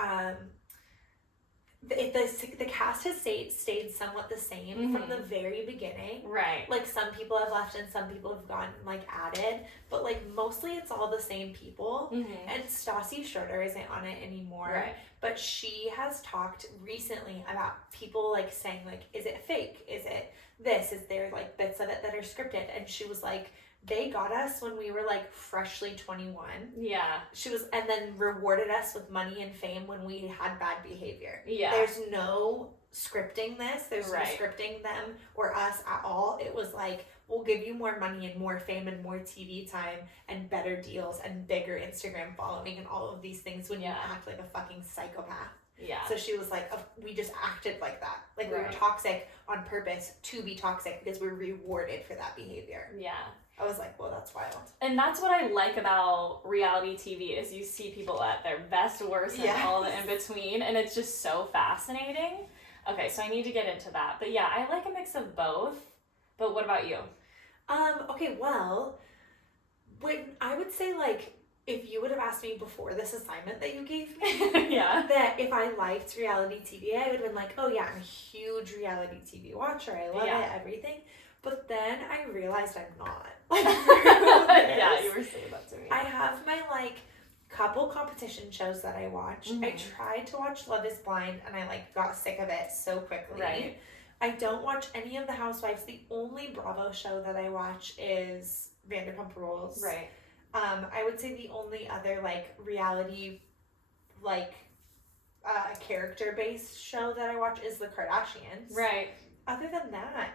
the cast has stayed somewhat the same from the very beginning. Right. Like some people have left and some people have gotten like added, but like mostly it's all the same people. And Stassi Schroeder isn't on it anymore. Right. But she has talked recently about people like saying like, is it fake? Is it this? Is there like bits of it that are scripted? And she was like, they got us when we were like freshly 21. Yeah. She was, and then rewarded us with money and fame when we had bad behavior. Yeah. There's no scripting this. There's no scripting them or us at all. It was like, we'll give you more money and more fame and more TV time and better deals and bigger Instagram following and all of these things when you act like a fucking psychopath. Yeah. So she was like, we just acted like that. Like we were toxic on purpose to be toxic because we were rewarded for that behavior. Yeah. I was like, well, that's wild. And that's what I like about reality TV is you see people at their best, worst, and all the in between, and it's just so fascinating. Okay, so I need to get into that. But yeah, I like a mix of both. But what about you? Okay, well, when I would say like, if you would have asked me before this assignment that you gave me, that if I liked reality TV, I would have been like, oh yeah, I'm a huge reality TV watcher. I love it, everything. But then I realized I'm not. Yeah, you were saying that to me. I have my like couple competition shows that I watch. I tried to watch Love is Blind and I like got sick of it so quickly. Right. I don't watch any of the Housewives. The only Bravo show that I watch is Vanderpump Rules. Right. I would say the only other like reality like character based show that I watch is The Kardashians. Right. Other than that,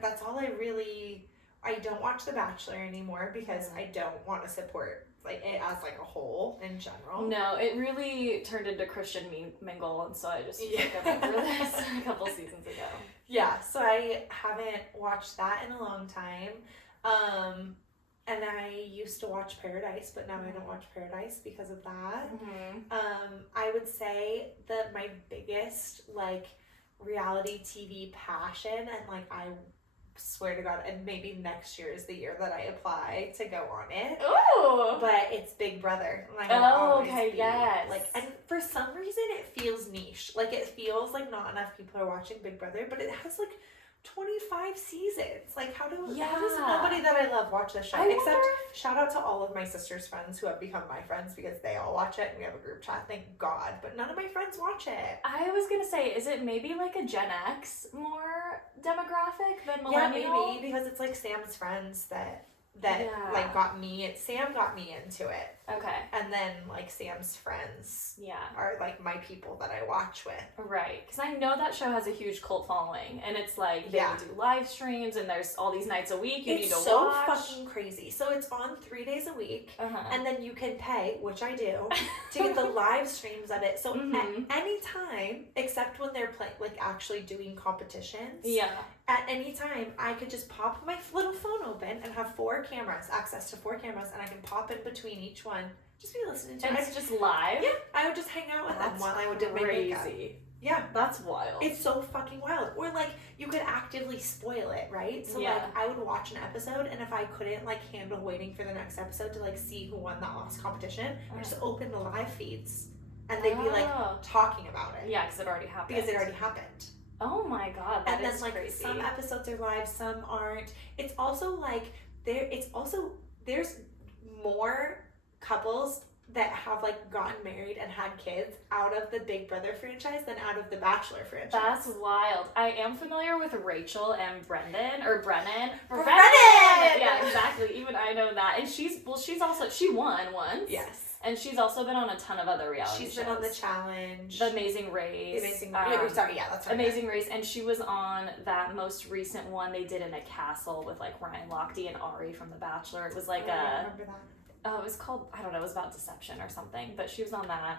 that's all I don't watch The Bachelor anymore because I don't want to support like it as like a whole in general. No, it really turned into Christian Mingle, and so I just got over this a couple seasons ago. Yeah, so I haven't watched that in a long time. And I used to watch Paradise, but now I don't watch Paradise because of that. I would say that my biggest like reality TV passion, and like I swear to God, and maybe next year is the year that I apply to go on it. Ooh! But it's Big Brother. Like, like, and for some reason it feels niche. Like it feels like not enough people are watching Big Brother, but it has like 25 seasons. Like how does nobody that I love watch this show? Shout out to all of my sister's friends who have become my friends because they all watch it and we have a group chat, thank God, but none of my friends watch it. I was gonna say, is it maybe like a Gen X more demographic than millennial? Yeah, maybe, because it's like Sam's friends that like got me, Sam got me into it. Okay. And then like Sam's friends are like my people that I watch with. Right. Because I know that show has a huge cult following, and it's like they do live streams and there's all these nights a week you need to watch. It's so fucking crazy. So it's on 3 days a week, and then you can pay, which I do, to get the live streams of it. So at any time, except when they're like actually doing competitions. Yeah. At any time, I could just pop my little phone open and have access to 4 cameras, and I can pop in between each one. Just be listening to it. And it's just live? Yeah. I would just hang out with them while I would do my makeup. Yeah. That's wild. It's so fucking wild. Or like, you could actively spoil it, right? So like, I would watch an episode, and if I couldn't like handle waiting for the next episode to like see who won that last competition, I'd just open the live feeds, and they'd be like talking about it. Yeah, because it already happened. Because it already happened. Oh my god, that is crazy. Some episodes are live, some aren't. It's also like there's more couples that have like gotten married and had kids out of the Big Brother franchise than out of the Bachelor franchise. That's wild. I am familiar with Rachel and Brennan. Brennan! Yeah, exactly. Even I know that. And she won once. Yes. And she's also been on a ton of other reality shows. She's been on The Challenge. The Amazing Race. That's right. Amazing Race. And she was on that most recent one they did in a castle with like Ryan Lochte and Ari from The Bachelor. It was like I remember that. Oh, it was called, I don't know, it was about deception or something. But she was on that.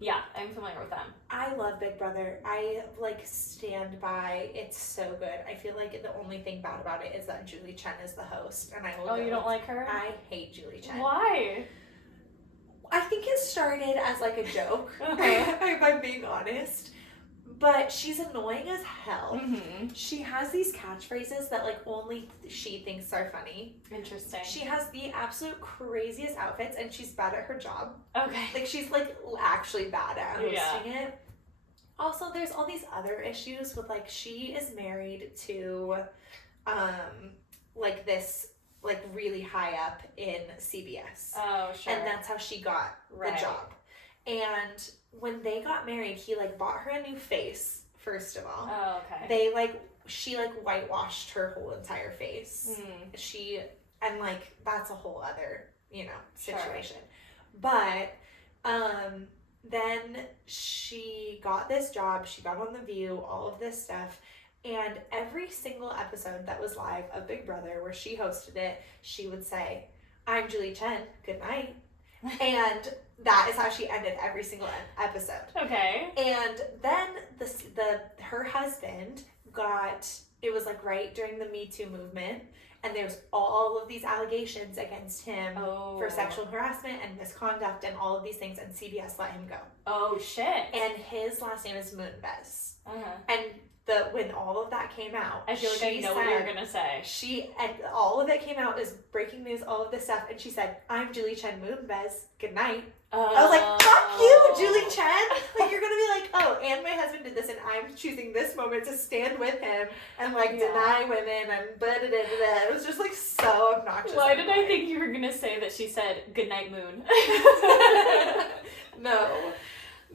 Yeah, I'm familiar with them. I love Big Brother. I stand by. It's so good. I feel like the only thing bad about it is that Julie Chen is the host, and I will. Oh, you don't like her? I hate Julie Chen. Why? I think it started as like a joke, if I'm being honest. But she's annoying as hell. Mm-hmm. She has these catchphrases that like only she thinks are funny. Interesting. She has the absolute craziest outfits, and she's bad at her job. Okay. Like she's like actually bad at hosting it. Also, there's all these other issues with like she is married to, like this like really high up in CBS. Oh, sure. And that's how she got the job. And when they got married, he like bought her a new face, first of all. Oh, okay. She whitewashed her whole entire face. And like that's a whole other, situation. Sure. But then she got this job, she got on The View, all of this stuff. And every single episode that was live of Big Brother where she hosted it, she would say, "I'm Julie Chen, good night." And that is how she ended every single episode. Okay. And then her husband it was like right during the Me Too movement, and there's all of these allegations against him for sexual harassment and misconduct and all of these things, and CBS let him go. Oh, shit. And his last name is Moonves. Uh-huh. And when all of that came out, I feel like I know what you're gonna say. And all of it came out as breaking news, all of this stuff, and she said, "I'm Julie Chen Moonves, good night." I was like, "Fuck you, Julie Chen!" Like you're gonna be like, "Oh, and my husband did this, and I'm choosing this moment to stand with him and like deny women and blah blah blah blah." It was just like so obnoxious. Why did I think you were gonna say that she said "Good night, Moon"?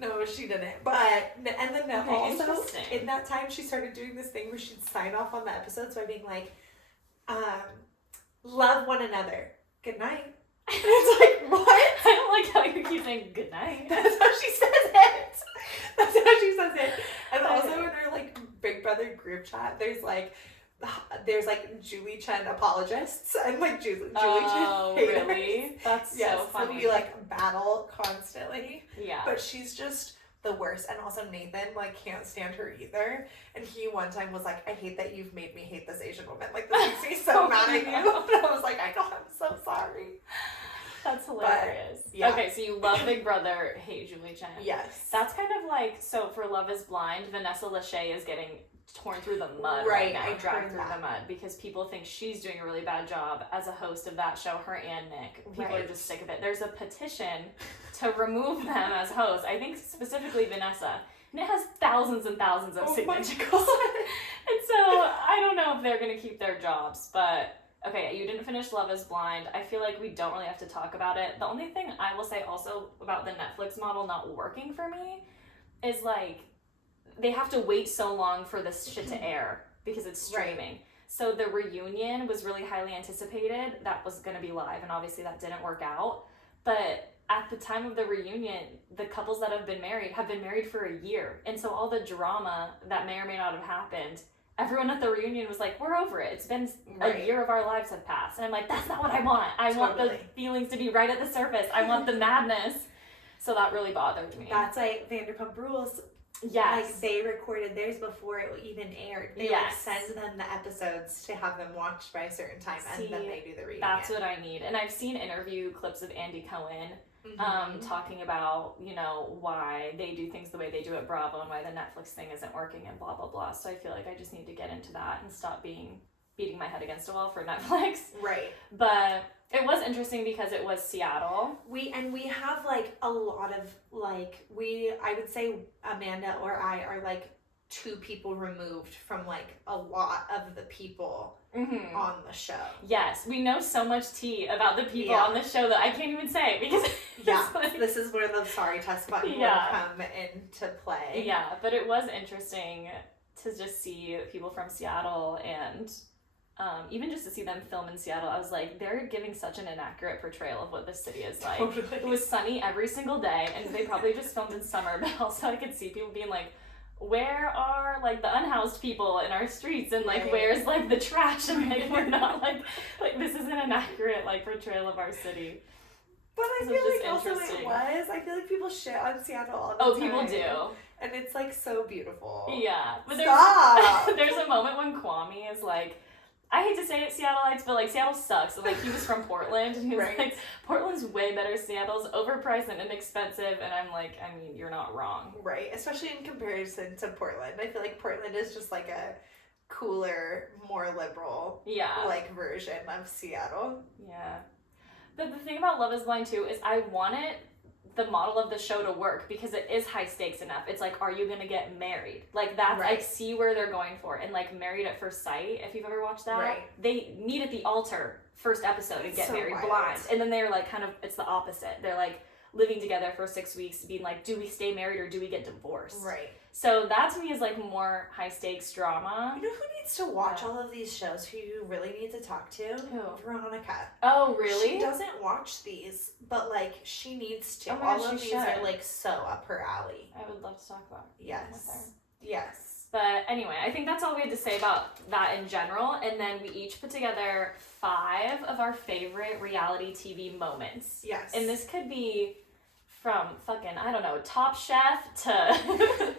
No, she didn't. And then also, in that time, she started doing this thing where she'd sign off on the episodes by being like, "Love one another. Good night." And it's like, what? I don't like how you keep saying "good night." That's how she says it. And also in her like Big Brother group chat, there's like Julie Chen apologists and like Julie Chen haters. Really? That's so funny. So we like battle constantly. Yeah. But she's just the worst. And also Nathan like can't stand her either. And he one time was like, "I hate that you've made me hate this Asian woman. Like this makes me so mad at you." And I was like, "I know, I'm so sorry." That's hilarious. But, yeah. Okay, so you love Big Brother, hate Julie Chen. Yes. That's kind of like, so for Love is Blind, Vanessa Lachey is getting torn through the mud right now, dragged through that. the mud, because people think she's doing a really bad job as a host of that show, her and Nick. People are just sick of it. There's a petition to remove them as hosts, I think specifically Vanessa, and it has thousands and thousands of signatures. And so I don't know if they're going to keep their jobs, but okay, you didn't finish Love is Blind. I feel like we don't really have to talk about it. The only thing I will say also about the Netflix model not working for me is like, they have to wait so long for this shit to air because it's streaming. Right. So the reunion was really highly anticipated. That was going to be live, and obviously that didn't work out. But at the time of the reunion, the couples that have been married for a year. And so all the drama that may or may not have happened, everyone at the reunion was like, "We're over it. It's been a year of our lives have passed." And I'm like, that's not what I want. I want the feelings to be right at the surface. I want the madness. So that really bothered me. That's like Vanderpump Rules. Yes. Like they recorded theirs before it even aired. They like send them the episodes to have them watched by a certain time, and then they do the reunion. That's what I need. And I've seen interview clips of Andy Cohen talking about, why they do things the way they do at Bravo and why the Netflix thing isn't working and blah, blah, blah. So I feel like I just need to get into that and stop beating my head against a wall for Netflix. Right. But it was interesting because it was Seattle. We have like a lot of like, I would say Amanda or I are like two people removed from like a lot of the people on the show. Yes, we know so much tea about the people on the show that I can't even say because like, this is where the sorry test button would come into play. Yeah, but it was interesting to just see people from Seattle and even just to see them film in Seattle. I was like, they're giving such an inaccurate portrayal of what this city is like. Totally. It was sunny every single day, and they probably just filmed in summer, but also I could see people being like, where are like the unhoused people in our streets, and like where's like the trash, and like we're not like this isn't an accurate like portrayal of our city. But I feel like also it was. I feel like people shit on Seattle all the time. Oh, people do. And it's like so beautiful. Yeah. But Stop! There's a moment when Kwame is like, I hate to say it, Seattleites, but like Seattle sucks. So, like he was from Portland, and he was like, Portland's way better. Seattle's overpriced and inexpensive, and I'm like, I mean, you're not wrong. Right, especially in comparison to Portland. I feel like Portland is just like a cooler, more liberal, like version of Seattle. Yeah, but the thing about Love Is Blind too is I wanted the model of the show to work because it is high stakes enough. It's like, are you gonna get married? Like that's I see where they're going for. And like Married at First Sight, if you've ever watched that, they meet at the altar first episode and get married blind. And then they're like it's the opposite. They're like living together for 6 weeks, being like, do we stay married or do we get divorced? Right. So that to me is like more high stakes drama. You know who needs to watch all of these shows, who you really need to talk to? Who? Veronica. Oh, really? She doesn't watch these, but like she needs to. All of these are like so up her alley. I would love to talk about with her. Yes. But anyway, I think that's all we had to say about that in general. And then we each put together 5 of our favorite reality TV moments. Yes. And this could be from fucking, I don't know, Top Chef to,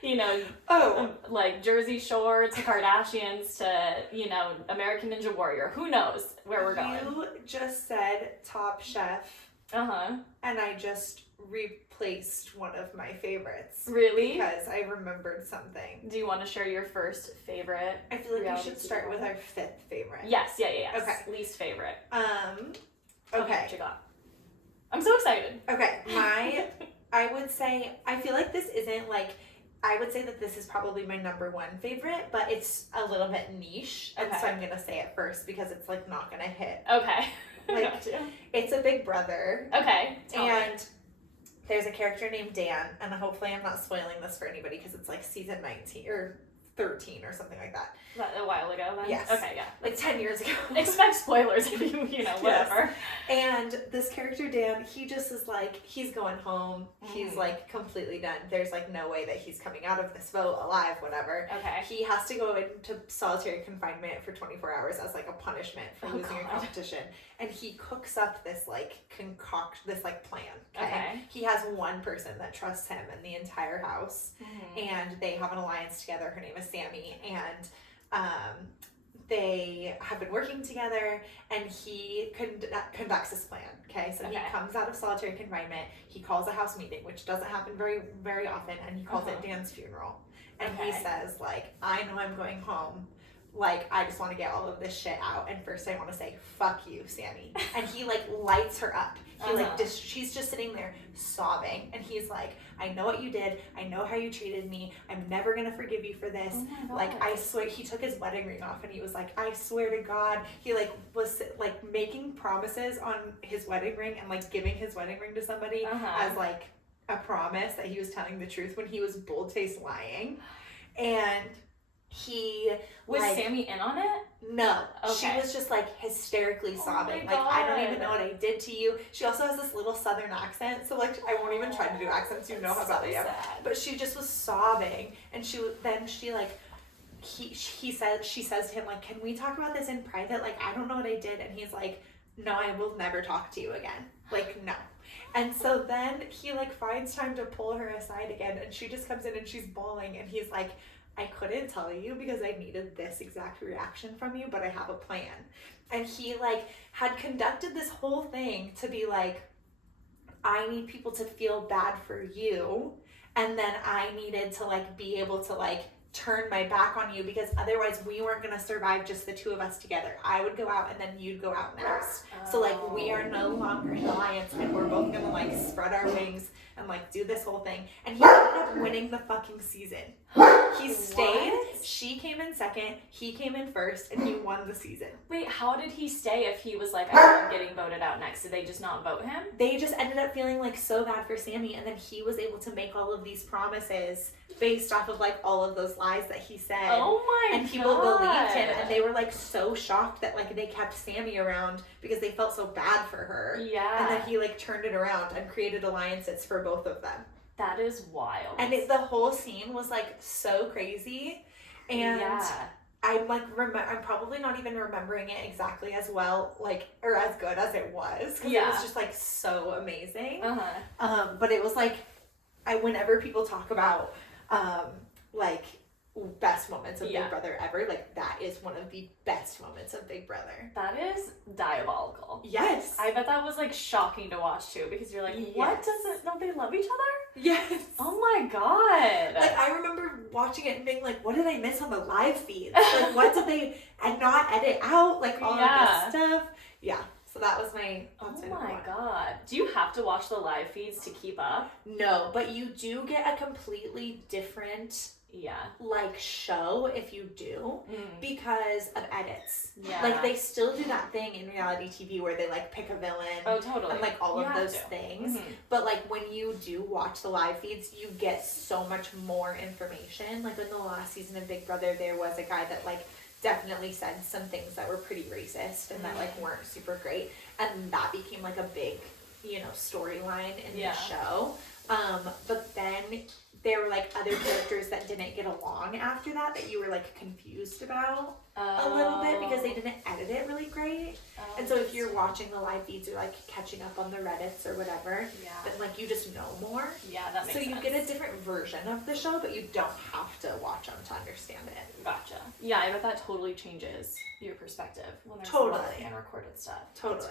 you know, like Jersey Shore to Kardashians to, you know, American Ninja Warrior. Who knows where we're going? You just said Top Chef. Uh-huh. And I just replaced one of my favorites. Really? Because I remembered something. Do you want to share your first favorite? I feel like we should start with our 5th favorite. Yes. Okay. Least favorite. Okay. What you got? I'm so excited. Okay. I would say, I feel like this isn't like, I would say that this is probably my number 1 favorite, but it's a little bit niche. And so I'm going to say it first because it's like not going to hit. Okay. Like, it's a Big Brother. Okay. And there's a character named Dan, and hopefully I'm not spoiling this for anybody because it's like season 19 or 13 or something like that. Was that a while ago then? Yes. Okay, yeah. Like 10 years ago. Expect spoilers if you know, whatever. Yes. And this character, Dan, he just is like, he's going home. He's like completely done. There's like no way that he's coming out of this vote alive, whatever. Okay. He has to go into solitary confinement for 24 hours as like a punishment for losing a competition. And he cooks up this like this like plan. Okay. He has one person that trusts him in the entire house. And they have an alliance together. Her name is Sammy. And they have been working together, and he conducts his plan. Okay, so he comes out of solitary confinement. He calls a house meeting, which doesn't happen very, very often, and he calls it Dan's funeral. And he says, like, I know I'm going home. Like, I just want to get all of this shit out. And first I want to say, fuck you, Sammy. And he, like, lights her up. He, she's just sitting there sobbing. And he's like, I know what you did. I know how you treated me. I'm never going to forgive you for this. Like, I swear. He took his wedding ring off, and he was like, I swear to God. He, like, was, like, making promises on his wedding ring and, like, giving his wedding ring to somebody as, like, a promise that he was telling the truth when he was bold-faced lying. And he was Sammy in on it? No. Okay. She was just like hysterically sobbing. Like, I don't even know what I did to you. She also has this little southern accent, so like I won't even try to do accents. You know how bad I am. But she just was sobbing, and she says to him, like, can we talk about this in private? Like, I don't know what I did. And he's like, no, I will never talk to you again. Like, no. And so then he like finds time to pull her aside again, and she just comes in and she's bawling, and he's like, I couldn't tell you because I needed this exact reaction from you, but I have a plan. And he like had conducted this whole thing to be like, I need people to feel bad for you, and then I needed to like be able to like turn my back on you, because otherwise we weren't going to survive just the two of us together. I would go out and then you'd go out next. So like we are no longer an alliance, and we're both going to like spread our wings and like do this whole thing. And he ended up winning the fucking season. He stayed. She came in second. He came in first, and he won the season. Wait, how did he stay if he was like, I'm getting voted out next? Did they just not vote him? They just ended up feeling like so bad for Sammy, and then he was able to make all of these promises based off of like all of those lies that he said. Oh my god. And people believed him, and they were like so shocked that like they kept Sammy around because they felt so bad for her. Yeah. And then he like turned it around and created alliances for both of them. That is wild. And the whole scene was like so crazy. And I'm like, I'm probably not even remembering it exactly as well, like, or as good as it was. Because it was just like so amazing. But it was like, whenever people talk about like best moments of Big Brother ever, like that is one of the best moments of Big Brother. That is diabolical. Yes. I bet that was like shocking to watch too, because you're like, what, don't they love each other? Yes. Oh my god. Like I remember watching it and being like, what did I miss on the live feeds? Like what did they not edit out? Like all of this stuff. Yeah. So that was my oh my god. Do you have to watch the live feeds to keep up? No, but you do get a completely different like show if you do because of edits. Yeah. Like they still do that thing in reality TV where they like pick a villain. Oh, totally. And like all of those things. But like when you do watch the live feeds, you get so much more information. Like in the last season of Big Brother, there was a guy that like definitely said some things that were pretty racist and that like weren't super great, and that became like a big, you know, storyline in the show. But then there were like other characters that didn't get along after that you were like confused about a little bit because they didn't edit it really great. And so if you're watching the live feeds or like catching up on the Reddits or whatever, then like you just know more. Yeah, that makes sense. So you get a different version of the show, but you don't have to watch them to understand it. Gotcha. Yeah, I bet that totally changes your perspective when there's fan recorded stuff. Totally.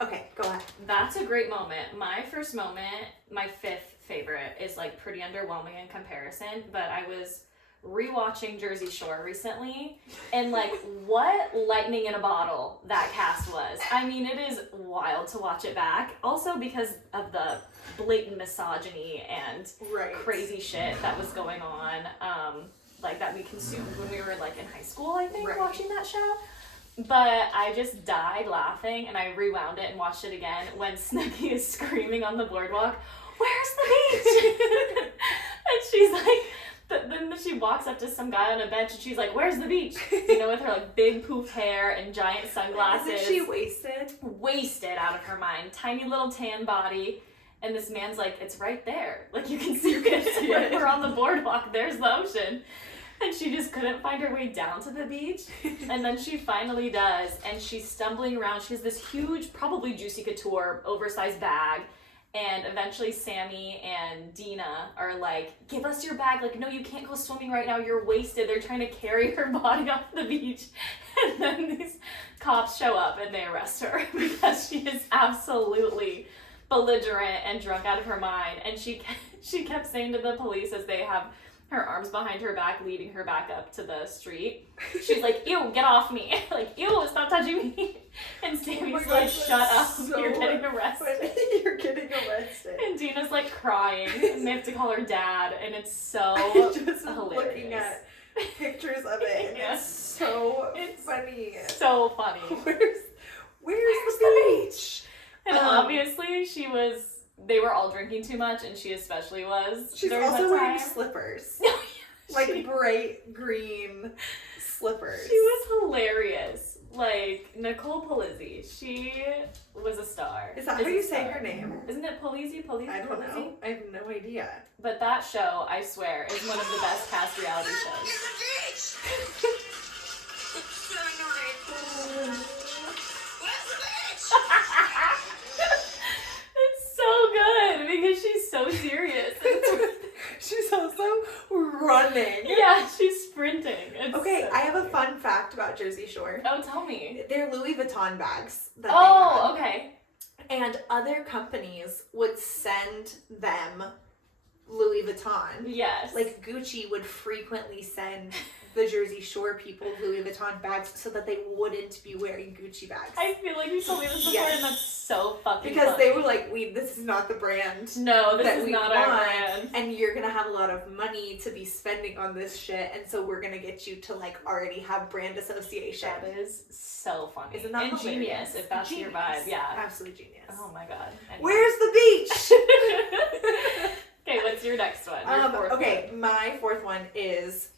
Okay, go ahead. That's a great moment. My first moment, my fifth favorite, is like pretty underwhelming in comparison, but I was rewatching Jersey Shore recently, and like what lightning in a bottle that cast was. I mean, it is wild to watch it back. Also because of the blatant misogyny and crazy shit that was going on, like that we consumed when we were like in high school, I think, watching that show. But I just died laughing, and I rewound it and watched it again when Snooki is screaming on the boardwalk, "Where's the beach?" And she's like, then she walks up to some guy on a bench, and she's like, "Where's the beach?" You know, with her like big poof hair and giant sunglasses. Isn't she wasted? Wasted out of her mind. Tiny little tan body. And this man's like, "It's right there. Like you can see it. We're on the boardwalk. There's the ocean." And she just couldn't find her way down to the beach. And then she finally does. And she's stumbling around. She has this huge, probably Juicy Couture, oversized bag. And eventually Sammy and Dina are like, "Give us your bag." Like, "No, you can't go swimming right now. You're wasted." They're trying to carry her body off the beach. And then these cops show up and they arrest her because she is absolutely belligerent and drunk out of her mind. And she kept saying to the police as they have her arms behind her back, leading her back up to the street. She's like, "Ew, get off me." Like, "Ew, stop touching me." And Sammy's like, "Shut up, so you're getting arrested." You're getting arrested. And Dina's like crying, and they have to call her dad, and it's so just hilarious. Looking at pictures of it, and it's so funny. So funny. Where's the beach? And obviously they were all drinking too much, and she especially was. She's also wearing slippers. Like bright green slippers. She was hilarious. Like, Nicole Polizzi. She was a star. Is that how you say her name? Isn't it Polizzi? I don't know. I have no idea. But that show, I swear, is one of the best cast reality shows. It's so good because she's so serious. She's also running. Yeah, she's sprinting. It's okay, so I have a fun fact about Jersey Shore. Oh, tell me. They're Louis Vuitton bags. That they have. Okay. And other companies would send them Louis Vuitton. Yes. Like Gucci would frequently send the Jersey Shore people Louis Vuitton bags so that they wouldn't be wearing Gucci bags. I feel like you told me this before, and that's so fucking because funny. they were like, this is not the brand. No, this is not our brand. And you're gonna have a lot of money to be spending on this shit, and so we're gonna get you to like already have brand association. That is so funny. Isn't that and genius? If that's your vibe, yeah. Absolute genius. Oh my god. Anyway. Where's the beach? Okay, what's your next one? Your okay, my fourth one is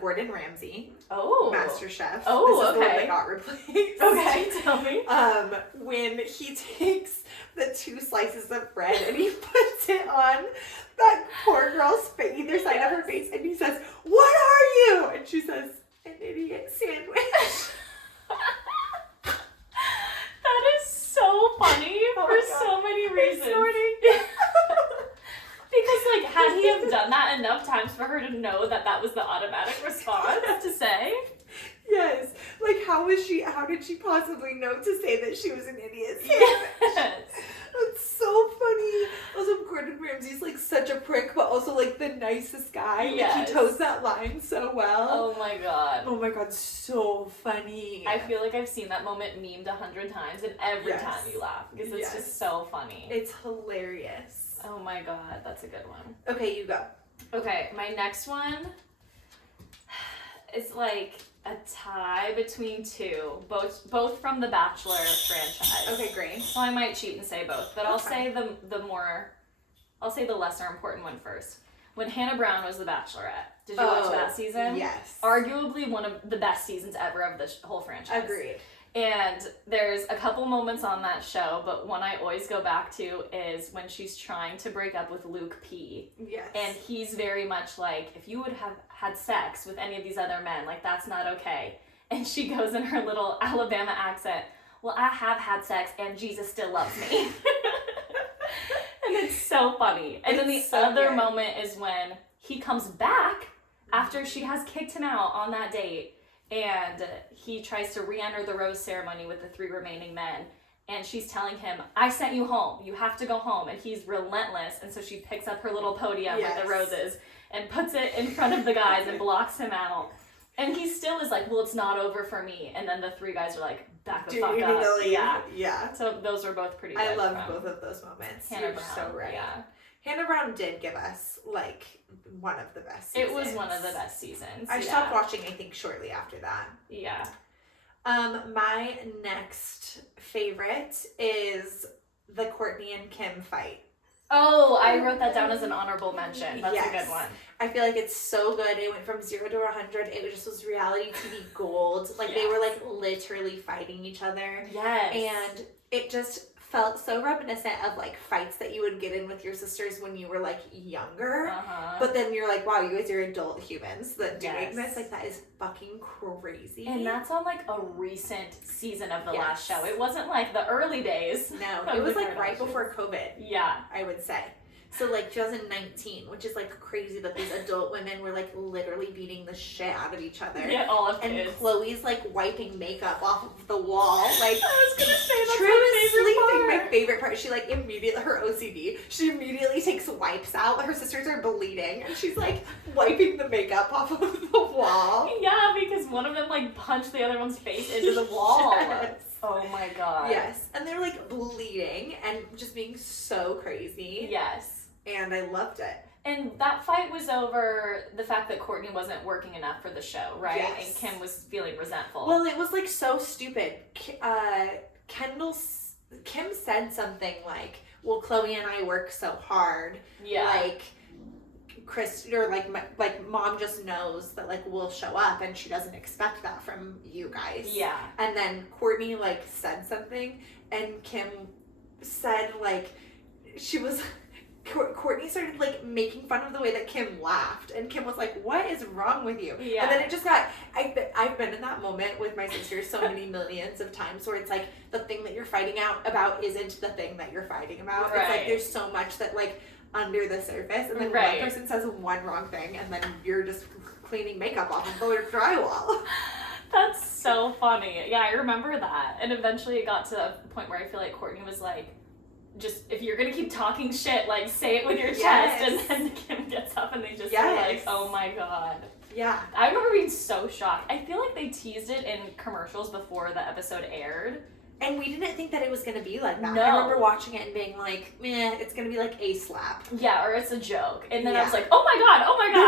Gordon Ramsay. Oh. MasterChef. Oh, this is okay. the one that got replaced. Okay, tell me. When he takes the 2 slices of bread and he puts it on that poor girl's face, either side of her face, and he says, "What are you?" And she says, "An idiot sandwich." That is so funny for so many reasons. Because, like, had he have done that enough times for her to know that that was the automatic response to say? Yes. Like, how did she possibly know to say that she was an idiot? Yes. That's so funny. Also, Gordon Ramsay's, like, such a prick, but also, like, the nicest guy. Yes. Like, he toes that line so well. Oh my god. Oh my god, so funny. I feel like I've seen that moment memed 100 times, and every Yes. time you laugh, because it's just so funny. It's hilarious. Oh my god, that's a good one. Okay, you go. Okay, my next one is like a tie between 2, both from the Bachelor franchise. Okay, great. So I might cheat and say both, but I'll say I'll say the lesser important one first. When Hannah Brown was the Bachelorette, did you watch that season? Yes. Arguably one of the best seasons ever of the whole franchise. Agreed. And there's a couple moments on that show, but one I always go back to is when she's trying to break up with Luke P. Yes. And he's very much like, if you would have had sex with any of these other men, like, that's not okay. And she goes in her little Alabama accent, "Well, I have had sex and Jesus still loves me." And it's so funny. And then the other moment is when he comes back after she has kicked him out on that date, and he tries to re-enter the rose ceremony with the 3 remaining men, and she's telling him, "I sent you home, you have to go home," and he's relentless, and so she picks up her little podium with the roses and puts it in front of the guys and blocks him out, and he still is like, "Well, it's not over for me," and then the 3 guys are like, "Back the fuck up." Yeah. So those were both pretty good. I love both of those moments. Hannah Brown, so right. Yeah. Hannah Brown did give us, like, one of the best seasons. It was one of the best seasons. I stopped watching, I think, shortly after that. Yeah. My next favorite is the Courtney and Kim fight. Oh, I wrote that down as an honorable mention. That's a good one. I feel like it's so good. It went from 0 to 100. It just was reality TV gold. Like, they were, like, literally fighting each other. Yes. And it just felt so reminiscent of, like, fights that you would get in with your sisters when you were, like, younger. Uh-huh. But then you're like, wow, you guys are adult humans that doing this. Like, that is fucking crazy. And that's on, like, a recent season of the last show. It wasn't, like, the early days. No, it was, like, right before COVID. Yeah. I would say. So, like, 2019, which is, like, crazy that these adult women were, like, literally beating the shit out of each other. Yeah, all of and kids. Chloe's, like, wiping makeup off of the wall. Like, I was gonna say, that's Trim is sleeping. part. My favorite part. She, like, immediately, her OCD, she immediately takes wipes out. Her sisters are bleeding, and she's, like, wiping the makeup off of the wall. Yeah, because one of them, like, punched the other one's face into the wall. Yes. Oh my god. Yes. And they're, like, bleeding and just being so crazy. Yes. And I loved it. And that fight was over the fact that Courtney wasn't working enough for the show, right? Yes. And Kim was feeling resentful. Well, it was, like, so stupid. Kim said something like, well, Chloe and I work so hard. Yeah. Like, Chris, or like mom just knows that, like, we'll show up, and she doesn't expect that from you guys. Yeah. And then Courtney, like, said something, and Kim said, like, Courtney started, like, making fun of the way that Kim laughed, and Kim was like, "What is wrong with you?" Yeah. And then it just got, I've been in that moment with my sisters so many millions of times where it's like, the thing that you're fighting out about isn't the thing that you're fighting about. Right. It's like, there's so much that, like, under the surface, and then one person says one wrong thing, and then you're just cleaning makeup off of the drywall. That's so funny. Yeah, I remember that. And eventually it got to a point where I feel like Courtney was like, just, if you're gonna keep talking shit, like, say it with your chest, and then Kim gets up and they just are like, oh my god. Yeah. I remember being so shocked. I feel like they teased it in commercials before the episode aired. And we didn't think that it was going to be like that. No. I remember watching it and being like, meh, it's going to be like a slap. Yeah, or it's a joke. And then I was like, oh my god.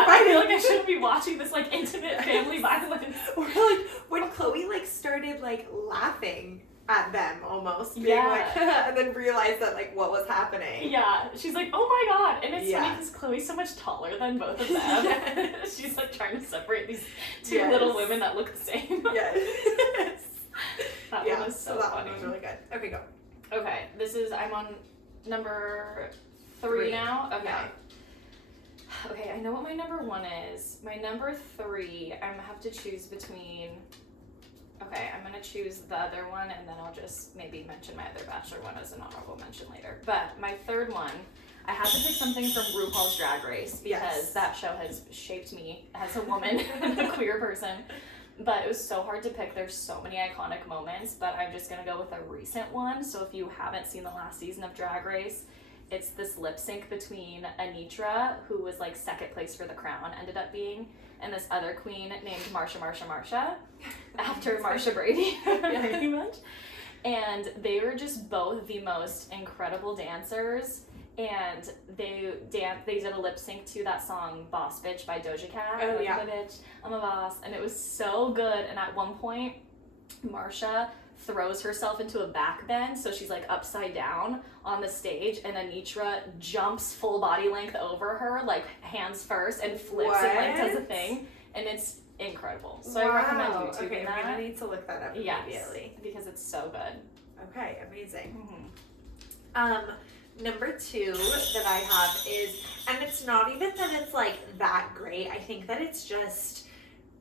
I feel like I shouldn't be watching this, like, intimate family violence. Or, like, when Chloe, like, started, like, laughing at them almost. Being like, and then realized that, like, what was happening. Yeah. She's like, oh my god. And it's funny because Chloe's so much taller than both of them. She's, like, trying to separate these two little women that look the same. Yes. That one was so funny. That was really good. Okay, go. Okay, I'm on number 3 now? Okay. Yeah. Okay, I know what my number 1 is. My number 3, I'm gonna have to choose between... Okay, I'm gonna choose the other one, and then I'll just maybe mention my other Bachelor one as an honorable mention later. But my third one, I had to pick something from RuPaul's Drag Race, because that show has shaped me as a woman and a queer person. But it was so hard to pick. There's so many iconic moments, but I'm just gonna go with a recent one. So if you haven't seen the last season of Drag Race, it's this lip sync between Anitra, who was like second place for the crown, ended up being, and this other queen named Marsha, after Marsha Brady, pretty much. And they were just both the most incredible dancers. And they did a lip sync to that song "Boss Bitch" by Doja Cat. Oh yeah. I'm a bitch, I'm a boss, and it was so good. And at one point, Marsha throws herself into a back bend, so she's like upside down on the stage, and Anitra jumps full body length over her, like hands first, and flips and like does a thing, and it's incredible. So I recommend YouTubing that. I'm gonna need to look that up immediately because it's so good. Okay, amazing. Number 2 that I have is, and it's not even that it's like that great. I think that it's just,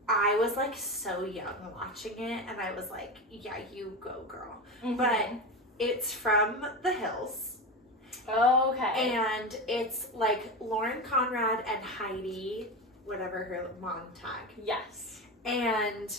I was like so young watching it, and I was like, yeah, you go girl. But it's from The Hills. Okay. And it's like Lauren Conrad and Heidi, whatever her Montag. Yes. And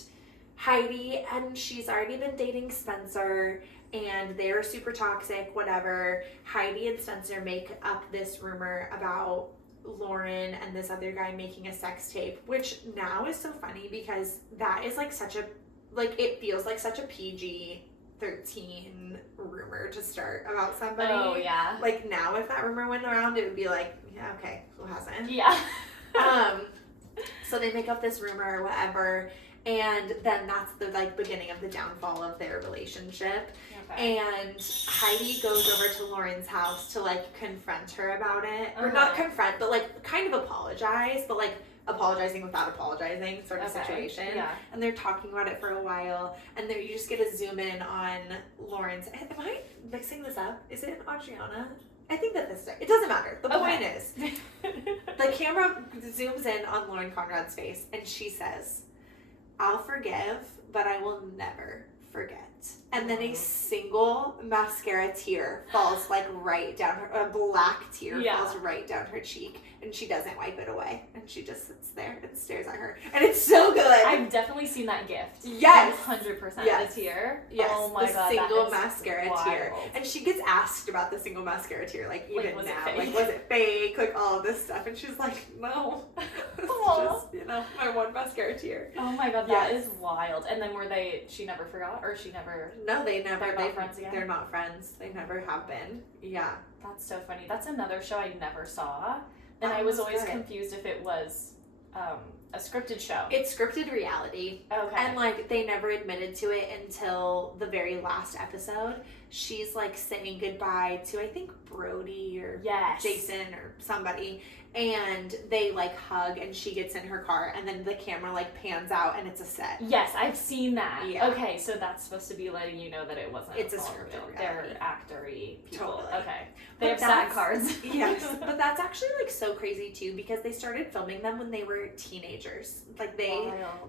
Heidi, and she's already been dating Spencer, and they're super toxic, whatever. Heidi and Spencer make up this rumor about Lauren and this other guy making a sex tape, which now is so funny because that is like such a, like, it feels like such a PG-13 rumor to start about somebody. Oh, yeah. Like, now if that rumor went around, it would be like, yeah, okay, who hasn't? Yeah. So they make up this rumor or whatever, and then that's the like beginning of the downfall of their relationship. Okay. And Heidi goes over to Lauren's house to like confront her about it, or not confront, but like kind of apologize, but like apologizing without apologizing sort of situation. Yeah. And they're talking about it for a while, and then you just get a zoom in on Lauren's. Am I mixing this up? Is it Adriana? I think that it doesn't matter. The point is, the camera zooms in on Lauren Conrad's face, and she says, "I'll forgive, but I will never forget." And then a single mascara tear falls like right down her, a black tear falls right down her cheek, and she doesn't wipe it away, and she just sits there and stares at her, and it's so good. I've definitely seen that gift. Yes, 100%. Yes. The tear. Yes, oh my the god, single that is mascara wild. tear, and she gets asked about the single mascara tear, like even was now, it fake? like was it fake, like all of this stuff, and she's like, no, it's just my one mascara tear. Oh my god, that is wild. And then she never forgot, or she never. No, they never. They're not friends again? They're not friends. They never have been. Yeah. That's so funny. That's another show I never saw. And I was always confused if it was a scripted show. It's scripted reality. Okay. And like they never admitted to it until the very last episode. She's like saying goodbye to, I think, Brody or Jason or somebody. And they like hug, and she gets in her car, and then the camera like pans out, and it's a set. Yes, I've seen that. Yeah. Okay, so that's supposed to be letting you know that it wasn't. It's a scripted reality. They're actor-y people. Totally. Okay. They have SAG cards. Yes, but that's actually like so crazy too, because they started filming them when they were teenagers. Like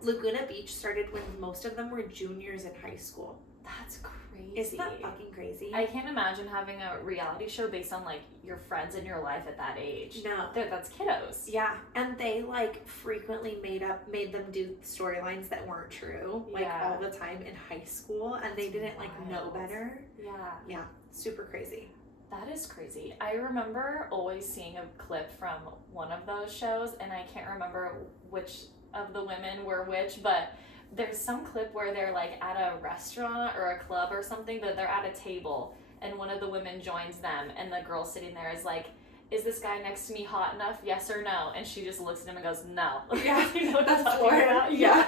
Laguna Beach started when most of them were juniors in high school. That's crazy. Isn't that fucking crazy? I can't imagine having a reality show based on like your friends in your life at that age. No. That's kiddos. Yeah. And they like frequently made them do storylines that weren't true, like all the time in high school, and they didn't like know better. Yeah. Yeah. Super crazy. That is crazy. I remember always seeing a clip from one of those shows, and I can't remember which of the women were which, but there's some clip where they're like at a restaurant or a club or something, that they're at a table, and one of the women joins them, and the girl sitting there is like, is this guy next to me hot enough? Yes or no? And she just looks at him and goes, no. Yeah, you know what I'm that's talking about? Yeah.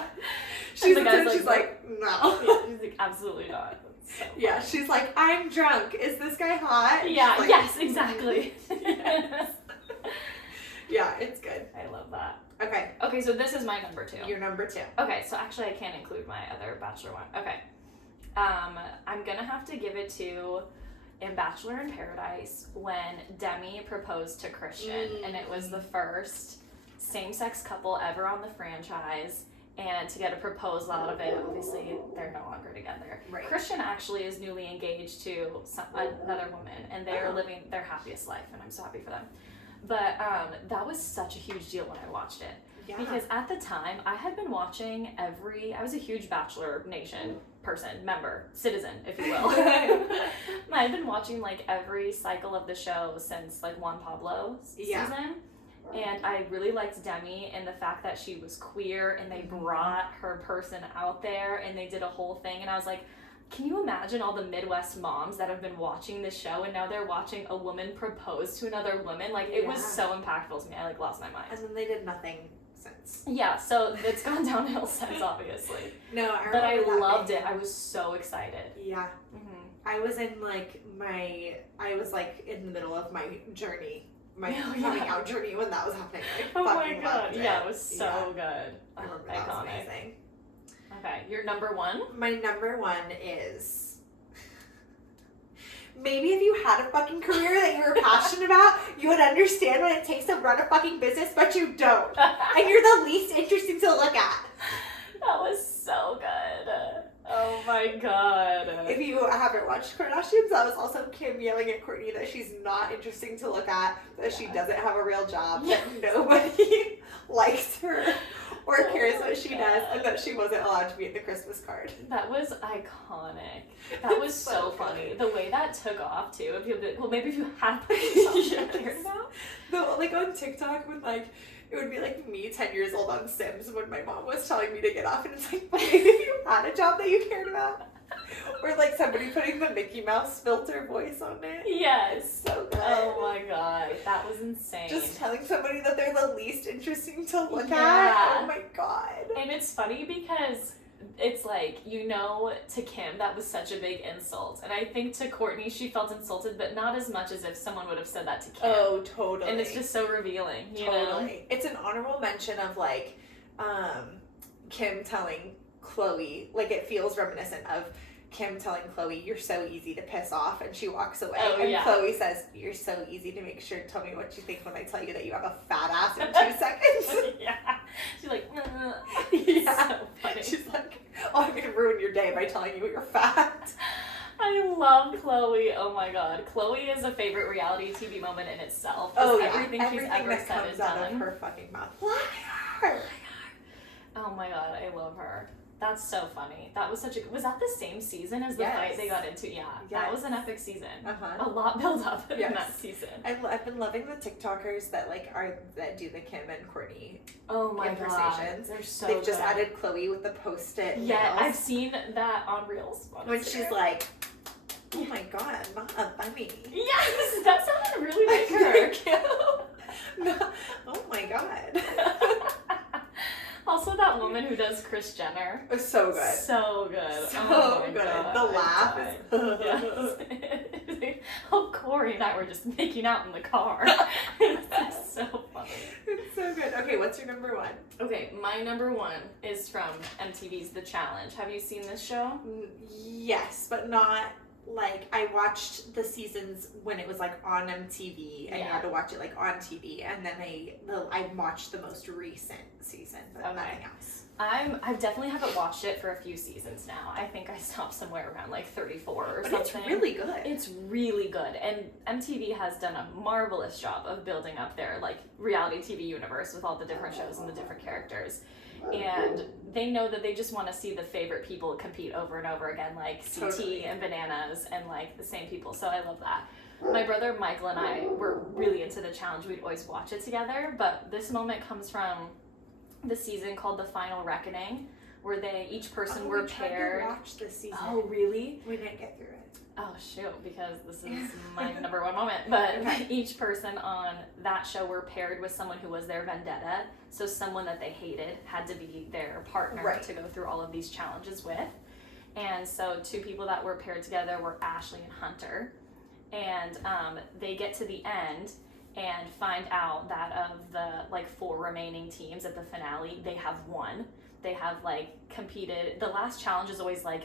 She's like, no. Yeah, she's like, absolutely not. So yeah, she's like, I'm drunk. Is this guy hot? And yeah, like, yes, exactly. Yes. Yeah, it's good. I love that. Okay. Okay, so this is my number 2. Your number 2. Okay, so actually I can't include my other Bachelor one. Okay. I'm gonna have to give it to in Bachelor in Paradise when Demi proposed to Christian, and it was the first same-sex couple ever on the franchise, and to get a proposal out of it, obviously they're no longer together. Right. Christian actually is newly engaged to another woman, and they are living their happiest life, and I'm so happy for them. But that was such a huge deal when I watched it. Yeah. Because at the time, I had been watching I was a huge Bachelor Nation person, member, citizen, if you will. I've been watching like every cycle of the show since like Juan Pablo's season. And I really liked Demi and the fact that she was queer, and they brought her person out there and they did a whole thing. And I was like, can you imagine all the Midwest moms that have been watching this show and now they're watching a woman propose to another woman? Like, it was so impactful to me. I like lost my mind. And then they did nothing since. Yeah, so it's gone downhill since, obviously. No, but I loved it. I was so excited. Yeah. I was in like I was like in the middle of my journey, my coming out journey when that was happening. Oh my god, yeah, it was so good. I remember that was amazing. Okay, your number 1? My number 1 is, maybe if you had a fucking career that you were passionate about, you would understand what it takes to run a fucking business, but you don't. And you're the least interesting to look at. That was so good. Oh my god. If you haven't watched Kardashians, that was also Kim yelling at Kourtney that she's not interesting to look at, that she doesn't have a real job, that nobody likes her or cares what she does, and that she wasn't allowed to be at the Christmas card. That was iconic. That was so funny. The way that took off too. Maybe if you had like on TikTok when like it would be like me 10 years old on Sims when my mom was telling me to get off, and it's like, maybe if you had a job that you cared about. Or like somebody putting the Mickey Mouse filter voice on it. Yes. So good. Oh my god, that was insane. Just telling somebody that they're the least interesting to look at. Oh my god. And it's funny because it's like, to Kim, that was such a big insult. And I think to Kourtney, she felt insulted, but not as much as if someone would have said that to Kim. Oh, totally. And it's just so revealing, you know? It's an honorable mention of like, Kim telling Chloe, like it feels reminiscent of Kim telling Chloe, you're so easy to piss off, and she walks away. Chloe says, you're so easy to make sure, tell me what you think when I tell you that you have a fat ass in 2 seconds. Yeah. She's like, yeah. So funny. She's like, oh, I'm going to ruin your day by telling you you're fat. I love Chloe. Oh my god. Chloe is a favorite reality TV moment in itself. Oh, yeah. Everything she's ever that said comes and out done. of her fucking mouth. Liar. Oh my god, I love her. That's so funny. That was was that the same season as the fight they got into? Yeah. Yes. That was an epic season. A lot built up in that season. I've been loving the TikTokers that that do the Kim and Kourtney God. conversations. They're so They've just added Chloe with the post-it nails. Yeah, I've seen that on Reels. When she's like, oh my god, not a bunny. Yes, that sounded really like her. Thank you. No, oh my god. Also, that woman who does Kris Jenner. So good. So good. So oh my good. God, the laugh is... Yes. Oh, Corey and I were just making out in the car. It's so funny. It's so good. Okay, what's your number 1? Okay, my number 1 is from MTV's The Challenge. Have you seen this show? Yes, but not... Like, I watched the seasons when it was, like, on MTV, and you had to watch it, like, on TV, and then I watched the most recent season, but nothing else. I definitely haven't watched it for a few seasons now. I think I stopped somewhere around, like, 34 or something. But it's really good. It's really good, and MTV has done a marvelous job of building up their, like, reality TV universe with all the different shows and the different characters. And they know that they just want to see the favorite people compete over and over again, like CT and Bananas and like the same people. So I love that. my brother Michael and I were really into the challenge. We'd always watch it together, but this moment comes from the season called The Final Reckoning, where each person were paired. We watched this season. Oh, really? We didn't get through it. Oh, shoot, because this is my number one moment. But each person on that show were paired with someone who was their vendetta. So someone that they hated had to be their partner to go through all of these challenges with. And so 2 people that were paired together were Ashley and Hunter. And they get to the end and find out that of the 4 remaining teams at the finale, they have won. They have competed. The last challenge is always a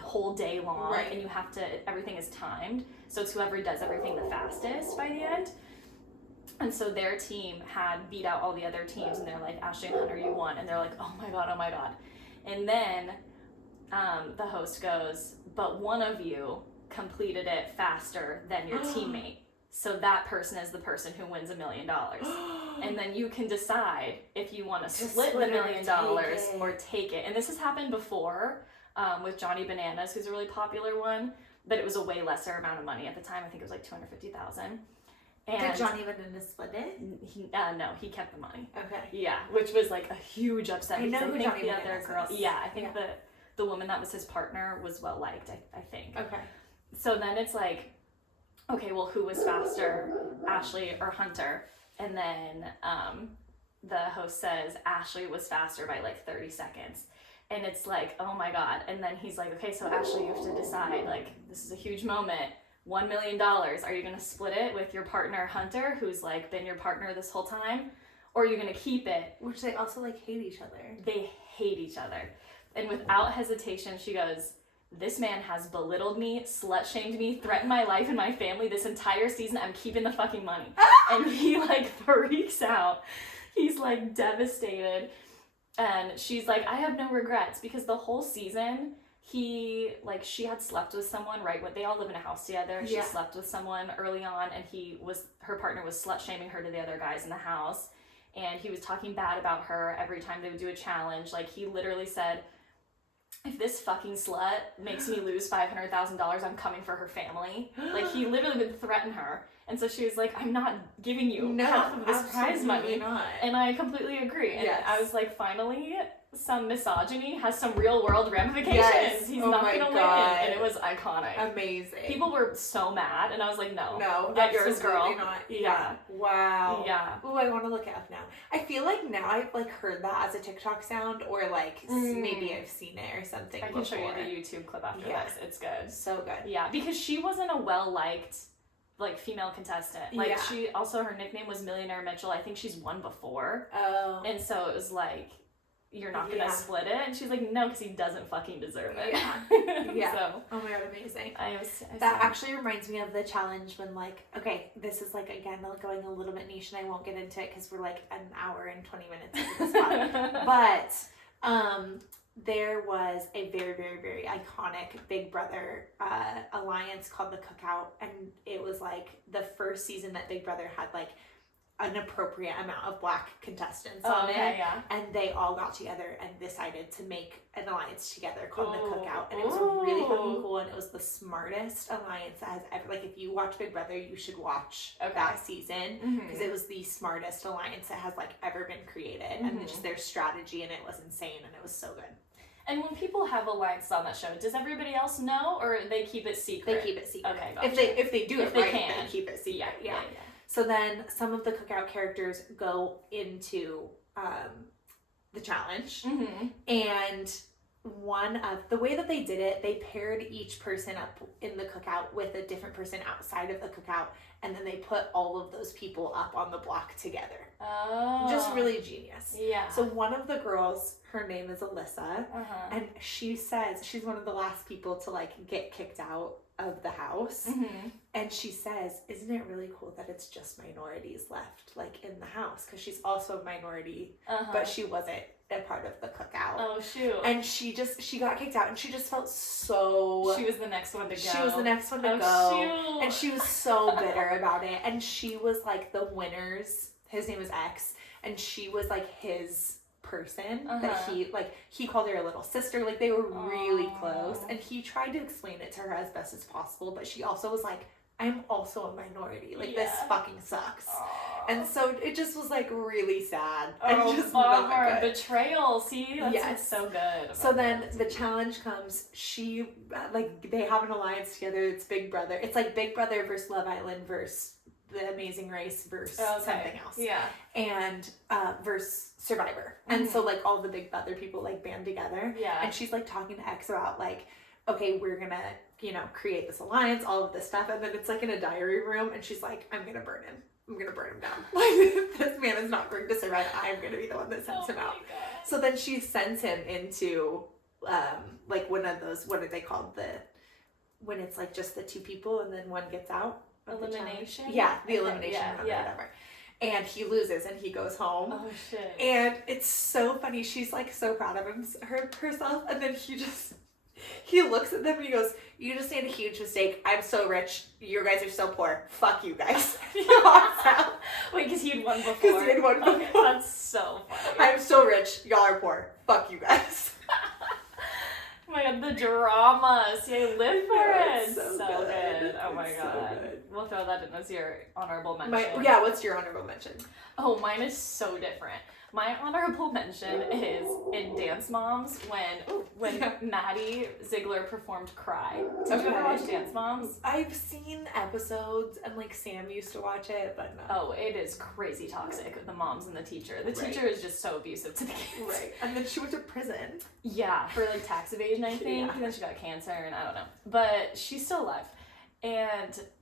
whole day long, and you have to, everything is timed. So it's whoever does everything the fastest by the end. And so their team had beat out all the other teams, and they're like, Ashley and Hunter, you won. And they're like, oh my God. And then the host goes, but one of you completed it faster than your teammate. So that person is the person who wins $1 million. And then you can decide if you want to split the $1 million or take it. And this has happened before with Johnny Bananas, who's a really popular one, but it was a way lesser amount of money at the time. I think it was $250,000. And did Johnny Bananas split it? No, he kept the money. Okay. Yeah, which was a huge upset. I know who think Johnny the Bananas other girl. is. Yeah, I think the woman that was his partner was well liked. I think. Okay. So then it's okay, well, who was faster, Ashley or Hunter? And then the host says Ashley was faster by 30 seconds. And it's oh my God. And then he's okay, so Ashley, you have to decide, this is a huge moment. $1 million. Are you going to split it with your partner, Hunter, who's been your partner this whole time? Or are you going to keep it? Which they also hate each other. They hate each other. And without hesitation, she goes, this man has belittled me, slut-shamed me, threatened my life and my family this entire season. I'm keeping the fucking money. And he freaks out. He's devastated. And she's I have no regrets, because the whole season he she had slept with someone when they all live in a house together. She slept with someone early on, and her partner was slut-shaming her to the other guys in the house. And he was talking bad about her every time they would do a challenge. He literally said, if this fucking slut makes me lose $500,000, I'm coming for her family. He literally would threaten her. And so she was I'm not giving you half of this prize money. Not. And I completely agree. And I was finally, some misogyny has some real world ramifications. Yes. He's not going to win. And it was iconic. Amazing. People were so mad. And I was no, get yours, girl. Not. Yeah. Wow. Yeah. Ooh, I want to look it up now. I feel now I've heard that as a TikTok sound, or maybe I've seen it or something. I can show you the YouTube clip after this. It's good. So good. Yeah, because she wasn't a well-liked female contestant. She also, her nickname was Millionaire Mitchell. I think she's won before. Oh. And so it was you're not gonna split it. And she's no, because he doesn't fucking deserve it. Yeah. So, oh my God, amazing. That actually reminds me of the challenge when okay, this is again going a little bit niche, and I won't get into it because we're an hour and 20 minutes into this one. But there was a very, very, very iconic Big Brother alliance called the Cookout, and it was the first season that Big Brother had an appropriate amount of Black contestants on it, and they all got together and decided to make an alliance together called the Cookout, and it was really fucking cool, and it was the smartest alliance that has ever, if you watch Big Brother, you should watch that season, because it was the smartest alliance that has ever been created, and just their strategy in it was insane, and it was so good. And when people have alliances on that show, does everybody else know, or they keep it secret? They keep it secret. Okay, gotcha. If they do it right, they keep it secret. Yeah. So then some of the Cookout characters go into the challenge, and the way that they did it, they paired each person up in the Cookout with a different person outside of the Cookout, and then they put all of those people up on the block together. Oh. Just really genius. Yeah. So one of the girls, her name is Alyssa, and she says she's one of the last people to get kicked out of the house, and she says, isn't it really cool that it's just minorities left in the house, because she's also a minority, but she wasn't a part of the Cookout. Oh shoot. And she got kicked out, and she just felt so, she was the next one to go. She was the next one to go. And she was so bitter about it, and she was the winner's, his name is X, and she was his person that he called her a little sister, they were really close, and he tried to explain it to her as best as possible, but she also was I'm also a minority. Like, Yeah. this fucking sucks. Aww. And so it just was, like, really sad. Oh, and just bummer. Betrayal. See? That's so good. So then the challenge comes. She, like, they have an alliance together. It's Big Brother. It's like Big Brother versus Love Island versus The Amazing Race versus something else. Yeah. And versus Survivor. And so, like, all the Big Brother people, like, band together. Yeah. And she's, like, talking to X about, like, okay, we're gonna, you know, create this alliance, all of this stuff. And then it's, like, in a diary room. And she's like, I'm gonna burn him. I'm gonna burn him down. Like, this man is not going to survive. I'm gonna be the one that sends him out. God. So then she sends him into, like, one of those, what are they called? When it's, like, just the two people and then one gets out. Elimination? Yeah, the elimination round or whatever. And he loses and he goes home. Oh, shit. And it's so funny. She's, like, so proud of herself. And then he looks at them and he goes, you just made a huge mistake. I'm so rich. You guys are so poor. Fuck you guys. He walks out. Wait, because he had won before. Because he had won before. Okay, that's so funny. I'm so rich. Y'all are poor. Fuck you guys. Oh my god, the drama. See, I live for it. It's so good. Oh my It's god. so good. We'll throw that in as your honorable mention. What's your honorable mention? Oh, mine is so different. My honorable mention is in Dance Moms when Maddie Ziegler performed Cry. Did you ever watch Dance Moms? I've seen episodes and, like, Sam used to watch it, but no. Oh, it is crazy toxic, the moms and the teacher. The teacher is just so abusive to the kids. Right. And then she went to prison. Yeah, for, like, tax evasion, I think. Yeah. And then she got cancer and I don't know. But she's still alive.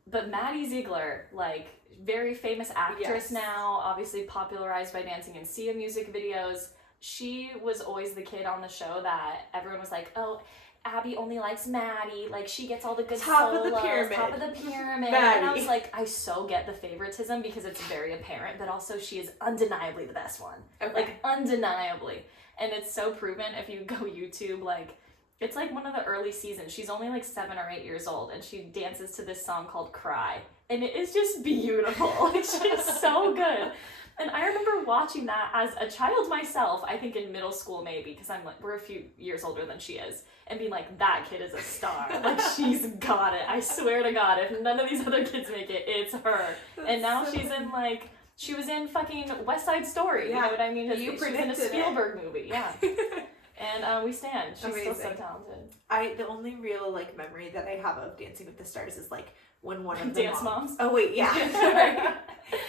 But Maddie Ziegler, like, very famous actress now, obviously popularized by dancing in Sia music videos. She was always the kid on the show that everyone was like, oh, Abby only likes Maddie. Like, she gets all the good Top solos. of the pyramid. Top of the pyramid. Maddie. And I was like, I so get the favoritism because it's very apparent, but also she is undeniably the best one. Okay. Like, undeniably. And it's so proven if you go YouTube, like, it's like one of the early seasons. She's only like 7 or 8 years old and she dances to this song called Cry. And it is just beautiful. Like, she's so good. And I remember watching that as a child myself, I think in middle school maybe, because we're a few years older than she is, and being like, that kid is a star. Like, she's got it. I swear to God, if none of these other kids make it, it's her. And now she's in, like, she was in fucking West Side Story. You know what I mean? She's in a Spielberg movie. Yeah. And we stand. She's still so talented. The only real, like, memory that I have of Dancing with the Stars is, like, when one of the Dance Moms. Oh wait, yeah. Sorry.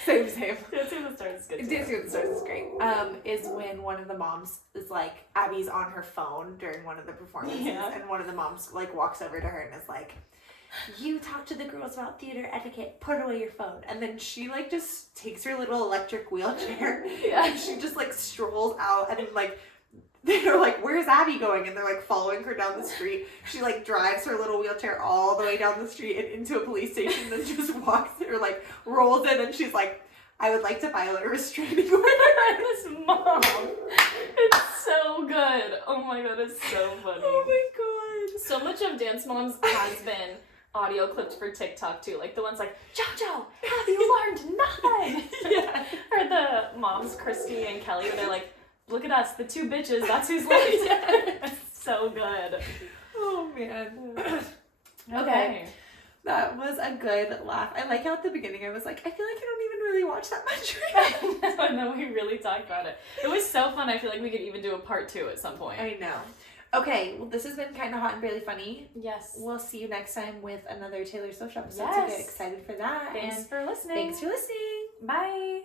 Same. Dancing with the Stars is good too. Dancing with the Stars is great. Is when one of the moms is like, Abby's on her phone during one of the performances, and one of the moms, like, walks over to her and is like, you talk to the girls about theater etiquette, put away your phone. And then she, like, just takes her little electric wheelchair and she just, like, strolls out and, like, they're like, where's Abby going? And they're, like, following her down the street. She, like, drives her little wheelchair all the way down the street and into a police station and then just walks or, like, rolls in and she's like, I would like to file a restraining order. This mom. It's so good. Oh my god, it's so funny. Oh my god. So much of Dance Moms has been audio clipped for TikTok too. Like the ones like, JoJo, have you learned nothing? Yeah. Or the moms, Christy and Kelly, where they're like, look at us, the two bitches, that's who's left. It's so good. Oh man. Okay. That was a good laugh. I like how at the beginning I was like, I feel like I don't even really watch that much. And then we really talked about it. It was so fun. I feel like we could even do a part 2 at some point. I know. Okay, well, this has been kind of hot and barely funny. Yes. We'll see you next time with another Taylor Swift episode. Yes. So get excited for that. Thanks for listening. Thanks for listening. Bye.